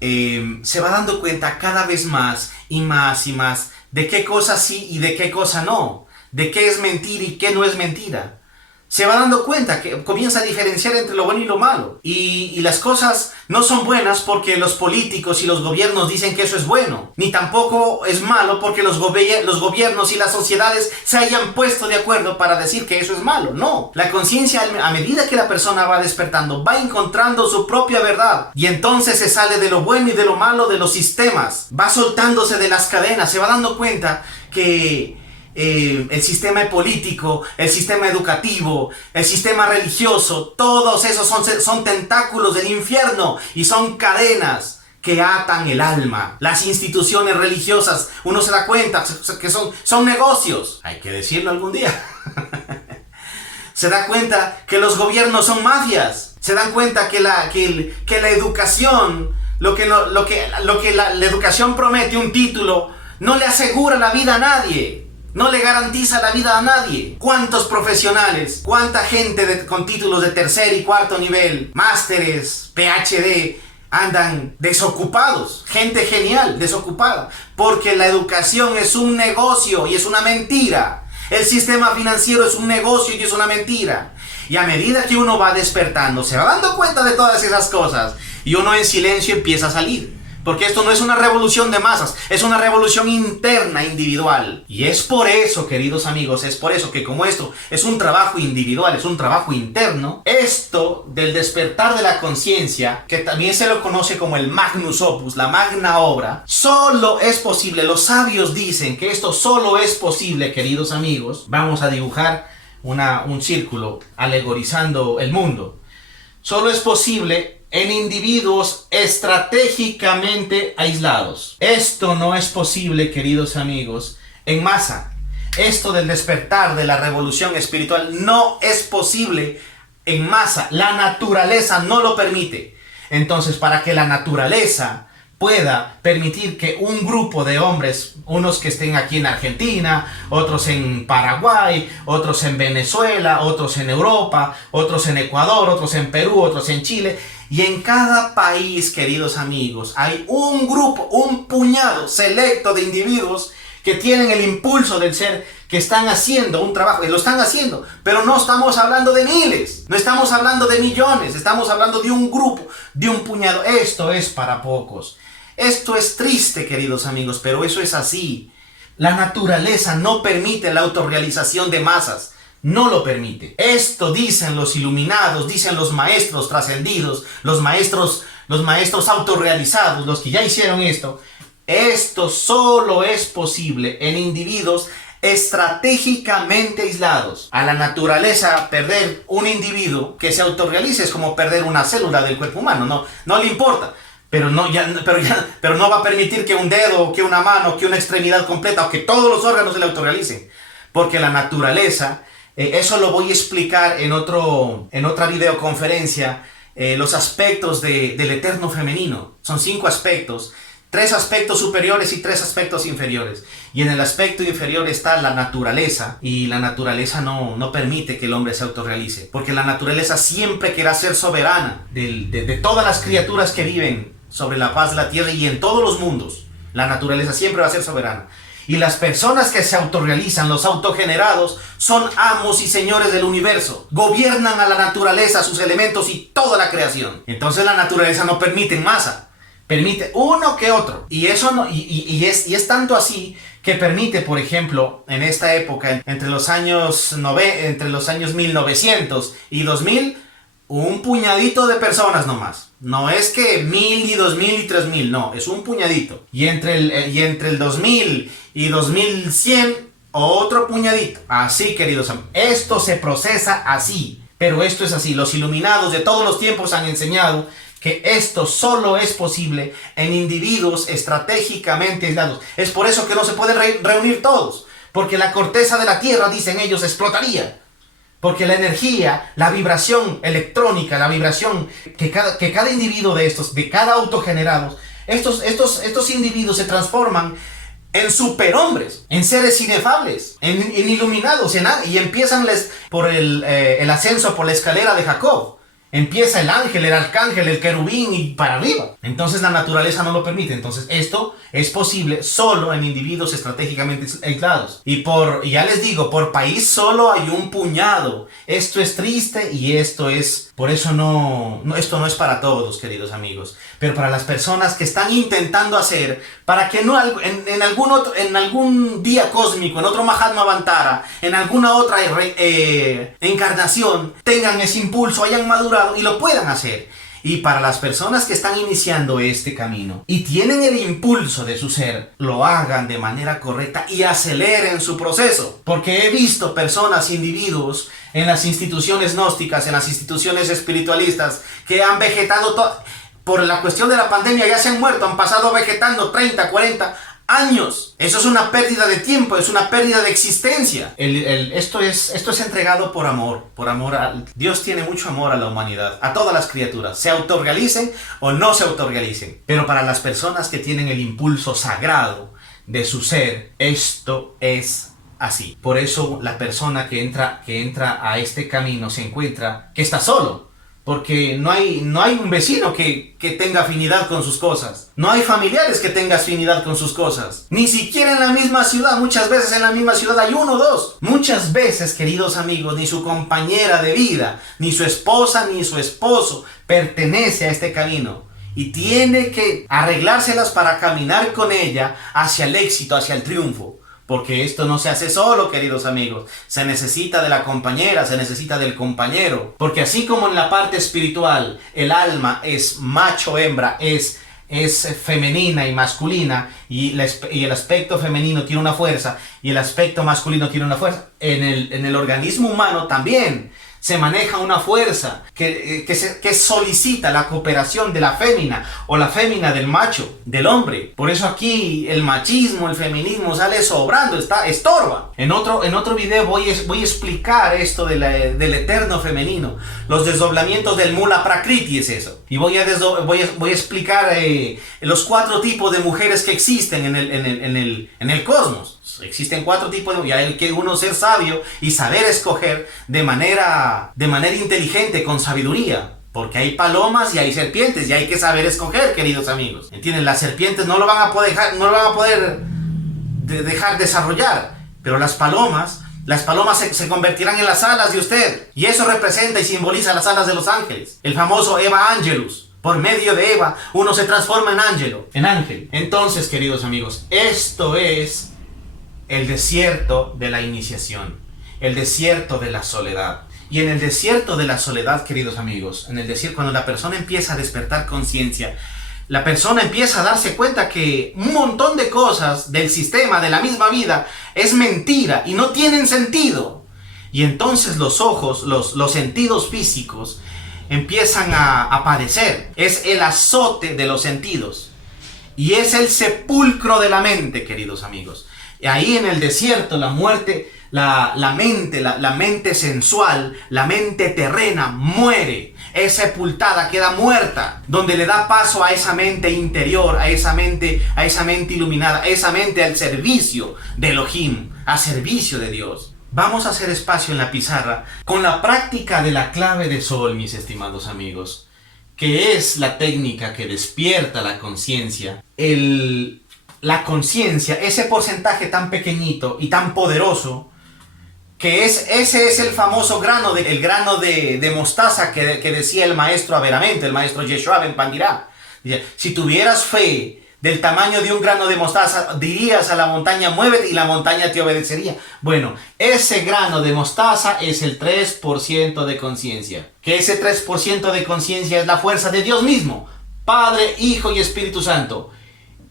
se va dando cuenta cada vez más y más y más de qué cosa sí y de qué cosa no, de qué es mentira y qué no es mentira. Se va dando cuenta que comienza a diferenciar entre lo bueno y lo malo. Y las cosas no son buenas porque los políticos y los gobiernos dicen que eso es bueno. Ni tampoco es malo porque los gobiernos y las sociedades se hayan puesto de acuerdo para decir que eso es malo. No. La conciencia, a medida que la persona va despertando, va encontrando su propia verdad. Y entonces se sale de lo bueno y de lo malo de los sistemas. Va soltándose de las cadenas. Se va dando cuenta que el sistema político, el sistema educativo, el sistema religioso, todos esos son tentáculos del infierno y son cadenas que atan el alma. Las instituciones religiosas, uno se da cuenta que son negocios, hay que decirlo algún día. Se da cuenta que los gobiernos son mafias, se dan cuenta que la educación, lo que la educación promete, un título, no le asegura la vida a nadie. No le garantiza la vida a nadie. ¿Cuántos profesionales, cuánta gente con títulos de tercer y cuarto nivel, másteres, PhD, andan desocupados? Gente genial, desocupada. Porque la educación es un negocio y es una mentira. El sistema financiero es un negocio y es una mentira. Y a medida que uno va despertando, se va dando cuenta de todas esas cosas. Y uno en silencio empieza a salir. Porque esto no es una revolución de masas, es una revolución interna, individual. Y es por eso, queridos amigos, es por eso que como esto es un trabajo individual, es un trabajo interno, esto del despertar de la conciencia, que también se lo conoce como el Magnus Opus, la magna obra, solo es posible, los sabios dicen que esto solo es posible, queridos amigos. Vamos a dibujar un círculo alegorizando el mundo. Solo es posible en individuos estratégicamente aislados. Esto no es posible, queridos amigos, en masa. Esto del despertar de la revolución espiritual no es posible en masa. La naturaleza no lo permite. Entonces, para que la naturaleza pueda permitir que un grupo de hombres, unos que estén aquí en Argentina, otros en Paraguay, otros en Venezuela, otros en Europa, otros en Ecuador, otros en Perú, otros en Chile, y en cada país, queridos amigos, hay un grupo, un puñado selecto de individuos que tienen el impulso del ser, que están haciendo un trabajo, y lo están haciendo, pero no estamos hablando de miles, no estamos hablando de millones, estamos hablando de un grupo, de un puñado. Esto es para pocos. Esto es triste, queridos amigos, pero eso es así. La naturaleza no permite la autorrealización de masas. No lo permite. Esto dicen los iluminados, dicen los maestros trascendidos, los maestros autorrealizados, los que ya hicieron esto. Esto solo es posible en individuos estratégicamente aislados. A la naturaleza, perder un individuo que se autorrealice es como perder una célula del cuerpo humano. No le importa. Pero no va a permitir que un dedo, que una mano, que una extremidad completa o que todos los órganos se le autorrealicen. Porque la naturaleza, eso lo voy a explicar en otra videoconferencia, los aspectos del eterno femenino. Son 5 aspectos, 3 aspectos superiores y 3 aspectos inferiores. Y en el aspecto inferior está la naturaleza, y la naturaleza no permite que el hombre se autorrealice. Porque la naturaleza siempre querrá ser soberana de todas las criaturas que viven sobre la faz de la tierra y en todos los mundos. La naturaleza siempre va a ser soberana. Y las personas que se autorrealizan, los autogenerados, son amos y señores del universo. Gobiernan a la naturaleza, sus elementos y toda la creación. Entonces la naturaleza no permite en masa. Permite uno que otro. Y eso no, y es tanto así que permite, por ejemplo, en esta época, entre los años 1900 y 2000, un puñadito de personas nomás. No es que 1000 y 2000 y 3000, no, es un puñadito. Y entre el 2000 y 2100, otro puñadito. Así, queridos amigos, esto se procesa así. Pero esto es así. Los iluminados de todos los tiempos han enseñado que esto solo es posible en individuos estratégicamente aislados. Es por eso que no se pueden reunir todos, porque la corteza de la Tierra, dicen ellos, explotaría. Porque la energía, la vibración electrónica, la vibración que cada individuo de estos, de cada autogenerados, estos individuos se transforman en superhombres, en seres inefables, en iluminados, y empiezan por el ascenso por la escalera de Jacob. Empieza el ángel, el arcángel, el querubín y para arriba. Entonces la naturaleza no lo permite. Entonces esto es posible solo en individuos estratégicamente aislados. Y ya les digo, por país solo hay un puñado. Esto es triste y esto es... Por eso esto no es para todos, queridos amigos. Pero para las personas que están intentando hacer, para que no en algún día cósmico, en otro Mahatma Avantara, en alguna otra encarnación, tengan ese impulso, hayan madurado y lo puedan hacer. Y para las personas que están iniciando este camino y tienen el impulso de su ser, lo hagan de manera correcta y aceleren su proceso. Porque he visto personas, individuos en las instituciones gnósticas, en las instituciones espiritualistas, que han vegetado por la cuestión de la pandemia, ya se han muerto, han pasado vegetando 30, 40 años. Eso es una pérdida de tiempo, es una pérdida de existencia. Esto es entregado por amor. Dios tiene mucho amor a la humanidad, a todas las criaturas, se autoorganicen o no se autoorganicen. Pero para las personas que tienen el impulso sagrado de su ser, esto es así. Por eso la persona que entra a este camino se encuentra que está solo. Porque no hay un vecino que tenga afinidad con sus cosas. No hay familiares que tengan afinidad con sus cosas. Ni siquiera en la misma ciudad. Muchas veces en la misma ciudad hay uno o dos. Muchas veces, queridos amigos, ni su compañera de vida, ni su esposa, ni su esposo pertenece a este camino. Y tiene que arreglárselas para caminar con ella hacia el éxito, hacia el triunfo. Porque esto no se hace solo, queridos amigos. Se necesita de la compañera, se necesita del compañero. Porque así como en la parte espiritual el alma es macho-hembra, es femenina y masculina, y el aspecto femenino tiene una fuerza y el aspecto masculino tiene una fuerza, en el organismo humano también se maneja una fuerza que solicita la cooperación de la fémina o la fémina del macho, del hombre. Por eso aquí el machismo, el feminismo sale sobrando, estorba. En otro video voy a explicar esto del eterno femenino, los desdoblamientos del Mula Prakriti es eso. Y voy a explicar los 4 tipos de mujeres que existen en el cosmos. Existen 4 tipos de mujeres. Hay que uno ser sabio y saber escoger de manera inteligente, con sabiduría. Porque hay palomas y hay serpientes y hay que saber escoger, queridos amigos. ¿Entienden? Las serpientes no lo van a poder dejar desarrollar. Pero las palomas se convertirán en las alas de usted. Y eso representa y simboliza las alas de los ángeles. El famoso Eva Angelus. Por medio de Eva, uno se transforma en ángel. Entonces, queridos amigos, esto es el desierto de la iniciación, el desierto de la soledad. Y en el desierto de la soledad, queridos amigos, en el desierto, cuando la persona empieza a despertar conciencia, la persona empieza a darse cuenta que un montón de cosas del sistema, de la misma vida, es mentira y no tienen sentido. Y entonces los ojos, los sentidos físicos, empiezan a padecer. Es el azote de los sentidos. Y es el sepulcro de la mente, queridos amigos. Y ahí en el desierto, la muerte, la mente sensual, la mente terrena muere, es sepultada, queda muerta, donde le da paso a esa mente interior, a esa mente iluminada, a esa mente al servicio de Elohim, a servicio de Dios. Vamos a hacer espacio en la pizarra con la práctica de la clave de sol, mis estimados amigos, que es la técnica que despierta la conciencia. La conciencia, ese porcentaje tan pequeñito y tan poderoso, que ese es el famoso grano de mostaza que decía el maestro Averamente, el maestro Yeshua Ben Pandirá. Si tuvieras fe del tamaño de un grano de mostaza, dirías a la montaña, muévete, y la montaña te obedecería. Bueno, ese grano de mostaza es el 3% de conciencia. Que ese 3% de conciencia es la fuerza de Dios mismo, Padre, Hijo y Espíritu Santo.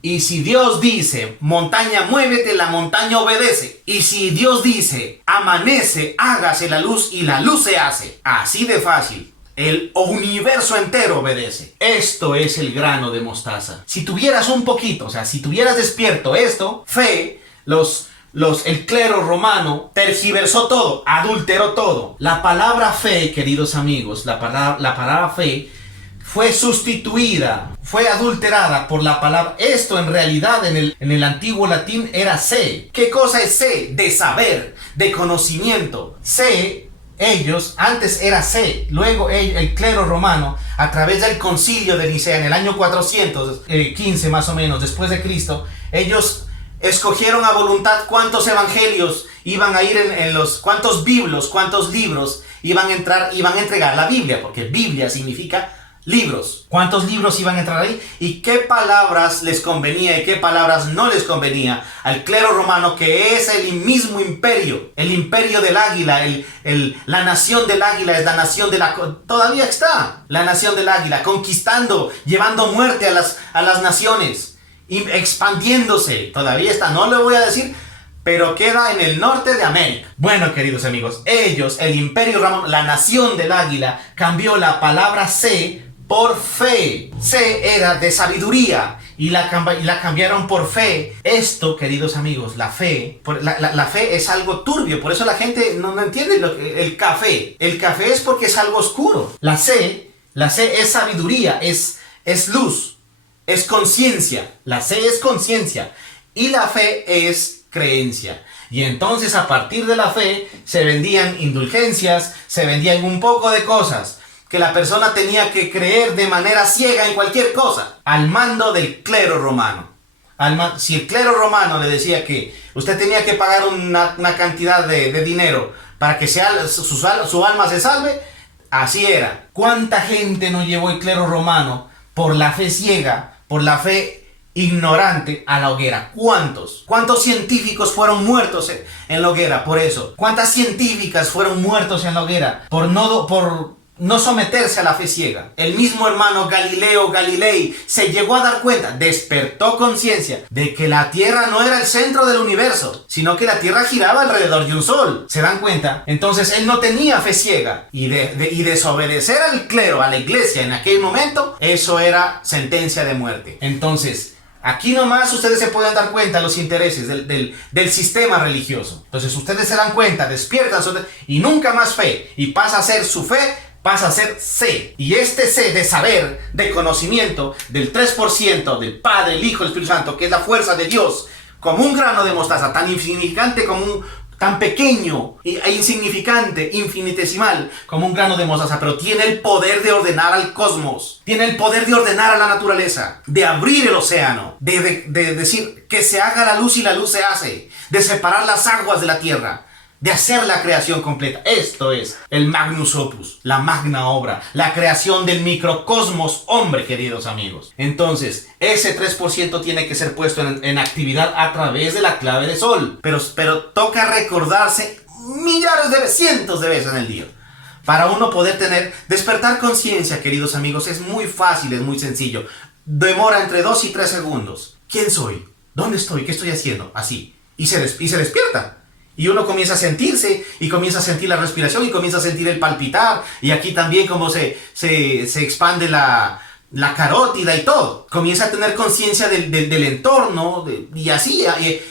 Y si Dios dice, montaña muévete, la montaña obedece. Y si Dios dice, amanece, hágase la luz y la luz se hace. Así de fácil. El universo entero obedece. Esto es el grano de mostaza. Si tuvieras un poquito, o sea, si tuvieras despierto esto, fe, el clero romano tergiversó todo, adulteró todo. La palabra fe, queridos amigos, la palabra fe fue sustituida, fue adulterada por la palabra. Esto en realidad en el antiguo latín era se. ¿Qué cosa es se? De saber, de conocimiento. Se, ellos, antes era se. Luego el clero romano, a través del concilio de Nicea en el año 415 más o menos después de Cristo, ellos escogieron a voluntad cuántos evangelios iban a ir en los, cuántos biblos, cuántos libros iban a entregar la Biblia, porque Biblia significa libros. ¿Cuántos libros iban a entrar ahí? ¿Y qué palabras les convenía y qué palabras no les convenía al clero romano, que es el mismo imperio, el imperio del águila, la nación del águila es la nación de la... Todavía está la nación del águila, conquistando, llevando muerte a las naciones, expandiéndose. Todavía está, no le voy a decir, pero queda en el norte de América. Bueno, queridos amigos, ellos, el imperio romano, la nación del águila, cambió la palabra se por fe. Se era de sabiduría y la cambiaron por fe. Esto, queridos amigos, la fe es algo turbio. Por eso la gente no entiende el café. El café es porque es algo oscuro. La C es sabiduría, es luz, es conciencia. La C es conciencia y la fe es creencia. Y entonces a partir de la fe se vendían indulgencias, se vendían un poco de cosas que la persona tenía que creer de manera ciega en cualquier cosa, al mando del clero romano. Si el clero romano le decía que usted tenía que pagar una cantidad de dinero para que su alma se salve, así era. ¿Cuánta gente no llevó el clero romano por la fe ciega, por la fe ignorante a la hoguera? ¿Cuántos científicos fueron muertos en la hoguera por eso? ¿Cuántas científicas fueron muertos en la hoguera por no someterse a la fe ciega? El mismo hermano Galileo Galilei se llegó a dar cuenta, despertó conciencia de que la Tierra no era el centro del universo, sino que la Tierra giraba alrededor de un sol. ¿Se dan cuenta? Entonces él no tenía fe ciega, y desobedecer al clero, a la iglesia en aquel momento, eso era sentencia de muerte. Entonces, aquí nomás ustedes se pueden dar cuenta los intereses del sistema religioso. Entonces ustedes se dan cuenta, despiertan y nunca más fe, y pasa a ser su fe, pasa a ser C. Y este C de saber, de conocimiento, del 3% del Padre, el Hijo, el Espíritu Santo, que es la fuerza de Dios, como un grano de mostaza, tan insignificante tan pequeño e insignificante, infinitesimal, como un grano de mostaza, pero tiene el poder de ordenar al cosmos, tiene el poder de ordenar a la naturaleza, de abrir el océano, de decir que se haga la luz y la luz se hace, de separar las aguas de la tierra, de hacer la creación completa. Esto es el Magnus Opus, la magna obra, la creación del microcosmos hombre, queridos amigos. Entonces, ese 3% tiene que ser puesto en actividad a través de la clave de sol. Pero toca recordarse cientos de veces en el día, para uno poder despertar conciencia, queridos amigos. Es muy fácil, es muy sencillo. Demora entre 2 y 3 segundos. ¿Quién soy? ¿Dónde estoy? ¿Qué estoy haciendo? Así. Y se despierta. Y uno comienza a sentirse, y comienza a sentir la respiración, y comienza a sentir el palpitar. Y aquí también como se expande la carótida y todo. Comienza a tener conciencia del entorno, y así,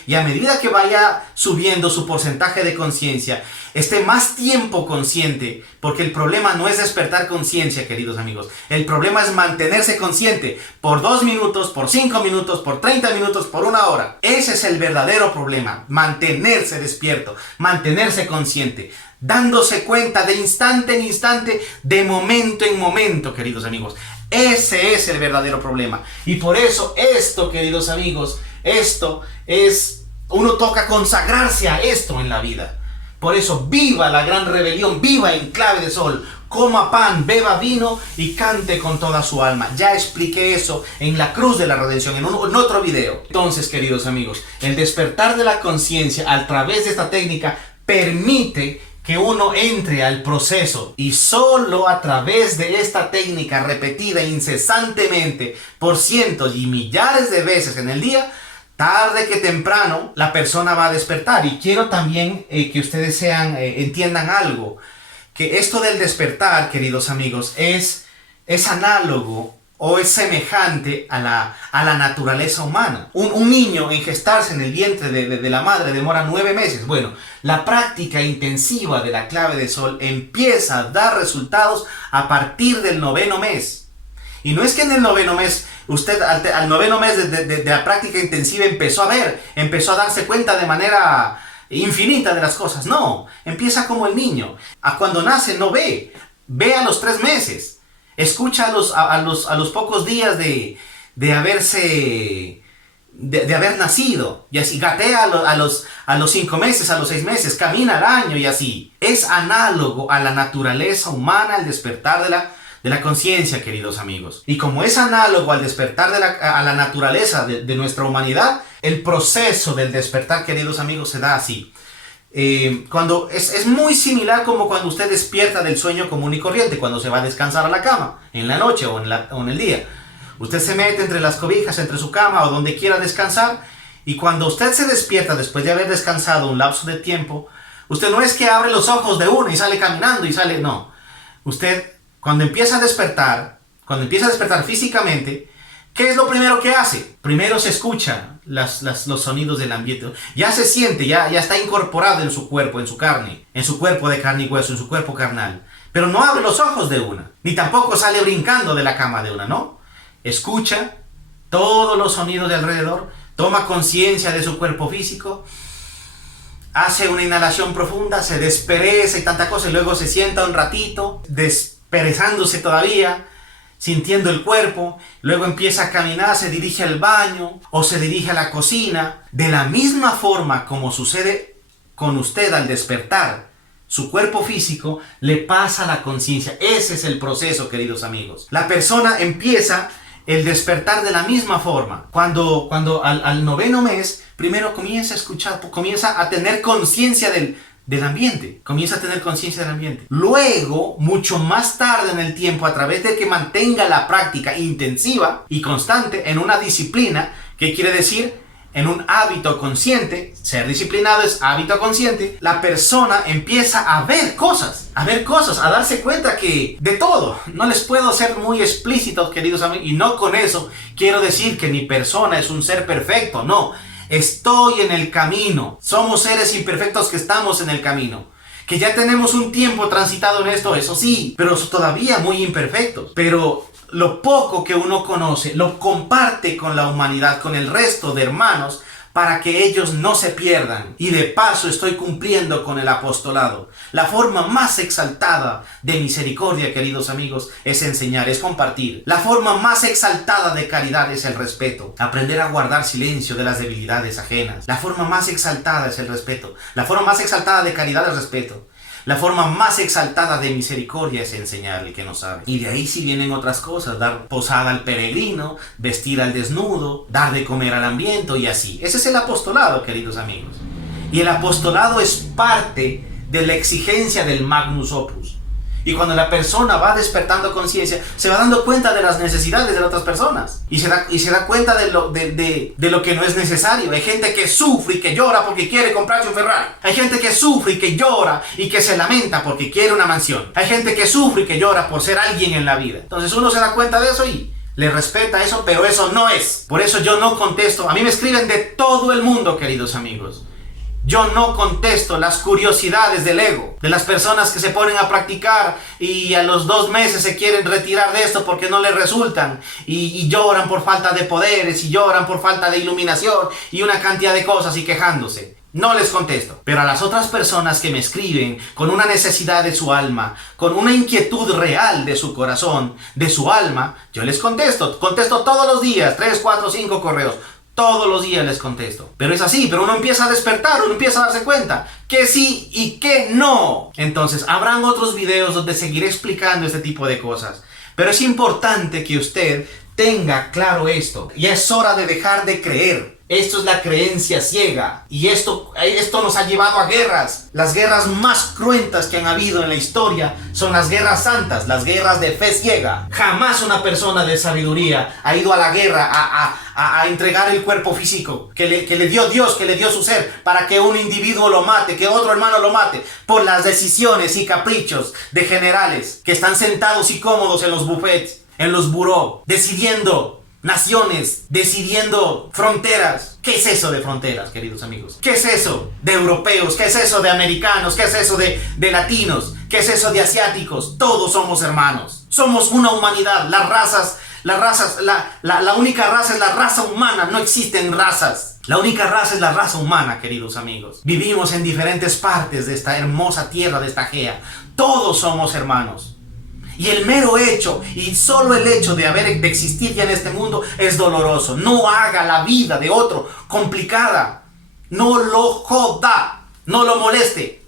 y a medida que vaya subiendo su porcentaje de conciencia, esté más tiempo consciente, porque el problema no es despertar conciencia, queridos amigos. El problema es mantenerse consciente por 2 minutos, por 5 minutos, por 30 minutos, por 1 hora. Ese es el verdadero problema, mantenerse despierto, mantenerse consciente, dándose cuenta de instante en instante, de momento en momento, queridos amigos. Ese es el verdadero problema. Y por eso esto, queridos amigos, uno toca consagrarse a esto en la vida. Por eso viva la gran rebelión, viva en clave de sol, coma pan, beba vino y cante con toda su alma. Ya expliqué eso en la cruz de la redención, en otro video. Entonces, queridos amigos, el despertar de la conciencia a través de esta técnica permite que uno entre al proceso, y solo a través de esta técnica repetida incesantemente por cientos y millares de veces en el día, tarde que temprano la persona va a despertar. Y quiero también que ustedes entiendan algo, que esto del despertar, queridos amigos, es análogo o es semejante a la naturaleza humana. Un niño en gestarse en el vientre de la madre demora 9 meses. Bueno, la práctica intensiva de la clave de sol empieza a dar resultados a partir del 9º mes. Y no es que en el 9º mes, usted al 9º mes de la práctica intensiva empezó a darse cuenta de manera infinita de las cosas. No, empieza como el niño. Cuando nace no ve a los 3 meses. Escucha a los pocos días de haber nacido, y así gatea a los 5 meses, a los 6 meses, camina al año, y así. Es análogo a la naturaleza humana el despertar de la conciencia, queridos amigos. Y como es análogo al despertar a la naturaleza de nuestra humanidad, el proceso del despertar, queridos amigos, se da así. Cuando es muy similar como cuando usted despierta del sueño común y corriente, cuando se va a descansar a la cama, en la noche o en el día. Usted se mete entre las cobijas, entre su cama o donde quiera descansar, y cuando usted se despierta después de haber descansado un lapso de tiempo, usted no es que abre los ojos de uno y sale caminando no. Usted, cuando empieza a despertar físicamente, ¿qué es lo primero que hace? Primero se escucha los sonidos del ambiente. Ya se siente, ya está incorporado en su cuerpo, en su carne, en su cuerpo de carne y hueso, en su cuerpo carnal. Pero no abre los ojos de una, ni tampoco sale brincando de la cama de una, ¿no? Escucha todos los sonidos de alrededor, toma conciencia de su cuerpo físico, hace una inhalación profunda, se despereza y tanta cosa, y luego se sienta un ratito, desperezándose todavía, sintiendo el cuerpo, luego empieza a caminar, se dirige al baño o se dirige a la cocina. De la misma forma como sucede con usted al despertar, su cuerpo físico le pasa la conciencia. Ese es el proceso, queridos amigos. La persona empieza el despertar de la misma forma. Cuando al 9º mes, primero comienza a escuchar, comienza a tener conciencia del ambiente. Comienza a tener conciencia del ambiente. Luego, mucho más tarde en el tiempo, a través de que mantenga la práctica intensiva y constante en una disciplina, ¿qué quiere decir? En un hábito consciente. Ser disciplinado es hábito consciente. La persona empieza a ver cosas, a darse cuenta que de todo. No les puedo ser muy explícitos, queridos amigos, y no con eso quiero decir que mi persona es un ser perfecto, no. Estoy en el camino. Somos seres imperfectos que estamos en el camino. Que ya tenemos un tiempo transitado en esto, eso sí, pero todavía muy imperfectos. Pero lo poco que uno conoce, lo comparte con la humanidad, con el resto de hermanos, para que ellos no se pierdan. Y de paso estoy cumpliendo con el apostolado. La forma más exaltada de misericordia, queridos amigos, es enseñar, es compartir. La forma más exaltada de caridad es el respeto. Aprender a guardar silencio de las debilidades ajenas. La forma más exaltada es el respeto. La forma más exaltada de caridad es el respeto. La forma más exaltada de misericordia es enseñar al que no sabe. Y de ahí sí vienen otras cosas. Dar posada al peregrino, vestir al desnudo, dar de comer al hambriento y así. Ese es el apostolado, queridos amigos. Y el apostolado es parte de la exigencia del Magnus Opus. Y cuando la persona va despertando conciencia, se va dando cuenta de las necesidades de las otras personas. Y se da cuenta de lo que no es necesario. Hay gente que sufre y que llora porque quiere comprarse un Ferrari. Hay gente que sufre y que llora y que se lamenta porque quiere una mansión. Hay gente que sufre y que llora por ser alguien en la vida. Entonces uno se da cuenta de eso y le respeta eso, pero eso no es. Por eso yo no contesto. A mí me escriben de todo el mundo, queridos amigos. Yo no contesto las curiosidades del ego, de las personas que se ponen a practicar y a los 2 meses se quieren retirar de esto porque no les resultan y lloran por falta de poderes y lloran por falta de iluminación y una cantidad de cosas y quejándose. No les contesto. Pero a las otras personas que me escriben con una necesidad de su alma, con una inquietud real de su corazón, de su alma, yo les contesto. Contesto todos los días, 3, 4, 5 correos. Todos los días les contesto. Pero es así, pero uno empieza a despertar, uno empieza a darse cuenta que sí y que no. Entonces, habrán otros videos donde seguiré explicando este tipo de cosas. Pero es importante que usted tenga claro esto. Ya es hora de dejar de creer Esto es la creencia ciega. Y esto nos ha llevado a guerras. Las guerras más cruentas que han habido en la historia son las guerras santas, las guerras de fe ciega. Jamás una persona de sabiduría ha ido a la guerra a entregar el cuerpo físico que le dio Dios, que le dio su ser, para que un individuo lo mate, que otro hermano lo mate, por las decisiones y caprichos de generales que están sentados y cómodos en los buffets, en los buró, decidiendo naciones, decidiendo fronteras. ¿Qué es eso de fronteras, queridos amigos? ¿Qué es eso de europeos? ¿Qué es eso de americanos? ¿Qué es eso de latinos? ¿Qué es eso de asiáticos? Todos somos hermanos. Somos una humanidad. La única raza es la raza humana. No existen razas. La única raza es la raza humana, queridos amigos. Vivimos en diferentes partes de esta hermosa tierra, de esta Gea. Todos somos hermanos. Y el mero hecho, y solo el hecho de existir ya en este mundo es doloroso. No haga la vida de otro complicada. No lo joda, no lo moleste.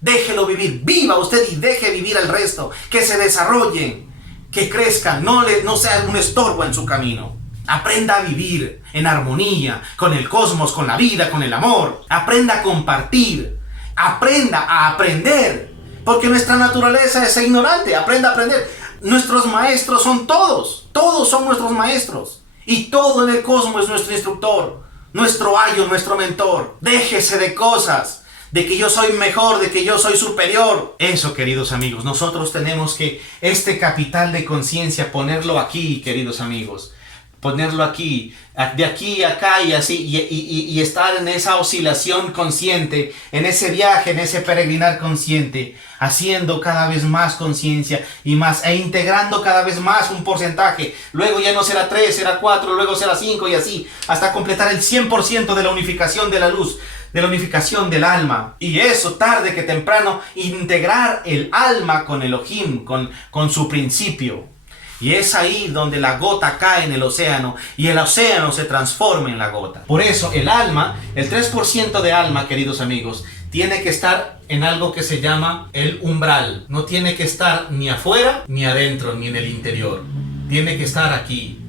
Déjelo vivir, viva usted y deje vivir al resto. Que se desarrollen, que crezcan, no sea un estorbo en su camino. Aprenda a vivir en armonía con el cosmos, con la vida, con el amor. Aprenda a compartir, aprenda a aprender. Porque nuestra naturaleza es ignorante. Aprenda a aprender. Nuestros maestros son todos. Todos son nuestros maestros. Y todo en el cosmos es nuestro instructor. Nuestro ayo, nuestro mentor. Déjese de cosas. De que yo soy mejor, de que yo soy superior. Eso, queridos amigos. Nosotros tenemos que este capital de conciencia ponerlo aquí, queridos amigos. Ponerlo aquí, de aquí a acá y así, y estar en esa oscilación consciente, en ese viaje, en ese peregrinar consciente, haciendo cada vez más conciencia y más, e integrando cada vez más un porcentaje. Luego ya no será 3, será 4, luego será 5 y así, hasta completar el 100% de la unificación de la luz, de la unificación del alma. Y eso, tarde que temprano, integrar el alma con Elohim, con su principio. Y es ahí donde la gota cae en el océano y el océano se transforma en la gota. Por eso el alma, el 3% de alma, queridos amigos, tiene que estar en algo que se llama el umbral. No tiene que estar ni afuera, ni adentro, ni en el interior. Tiene que estar aquí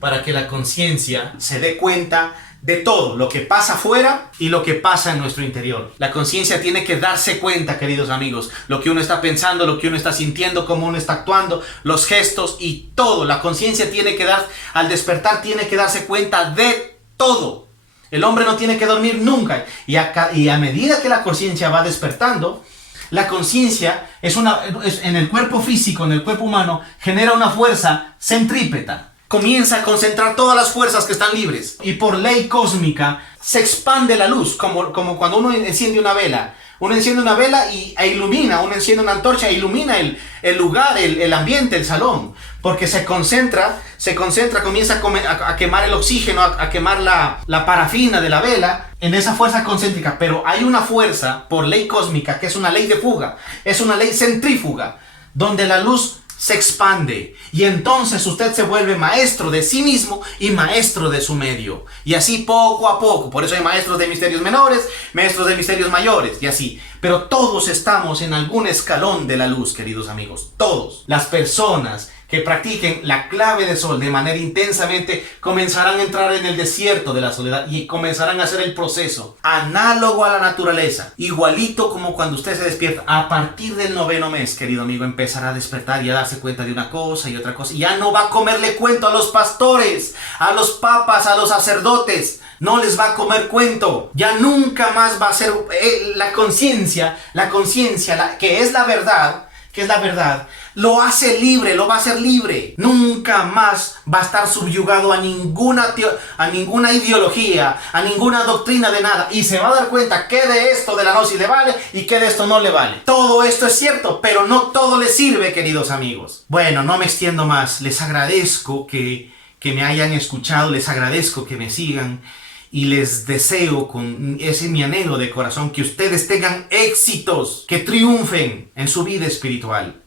para que la conciencia se dé cuenta de todo lo que pasa afuera y lo que pasa en nuestro interior. La conciencia tiene que darse cuenta, queridos amigos, lo que uno está pensando, lo que uno está sintiendo, cómo uno está actuando, los gestos y todo. La conciencia tiene que al despertar, tiene que darse cuenta de todo. El hombre no tiene que dormir nunca. Y a medida que la conciencia va despertando, la conciencia en el cuerpo físico, en el cuerpo humano, genera una fuerza centrípeta. Comienza a concentrar todas las fuerzas que están libres. Y por ley cósmica se expande la luz, como cuando uno enciende una vela. Uno enciende una vela e ilumina, uno enciende una antorcha e ilumina el lugar, el ambiente, el salón. Porque se concentra, comienza a quemar el oxígeno, a quemar la parafina de la vela en esa fuerza concéntrica. Pero hay una fuerza por ley cósmica que es una ley de fuga, es una ley centrífuga, donde la luz se expande y entonces usted se vuelve maestro de sí mismo y maestro de su medio, y así poco a poco. Por eso hay maestros de misterios menores, maestros de misterios mayores y así, pero todos estamos en algún escalón de la luz, queridos amigos. Todos las personas que practiquen la clave de sol de manera intensamente comenzarán a entrar en el desierto de la soledad y comenzarán a hacer el proceso análogo a la naturaleza, igualito como cuando usted se despierta. A partir del 9º mes, querido amigo, empezará a despertar y a darse cuenta de una cosa y otra cosa. Y ya no va a comerle cuento a los pastores, a los papas, a los sacerdotes. No les va a comer cuento. Ya nunca más va a ser la conciencia, que es la verdad, lo hace libre, lo va a hacer libre. Nunca más va a estar subyugado a ninguna ideología, a ninguna doctrina de nada. Y se va a dar cuenta que de esto de la gnosis le vale y que de esto no le vale. Todo esto es cierto, pero no todo le sirve, queridos amigos. Bueno, no me extiendo más. Les agradezco que me hayan escuchado, les agradezco que me sigan. Y les deseo, ese es mi anhelo de corazón, que ustedes tengan éxitos, que triunfen en su vida espiritual.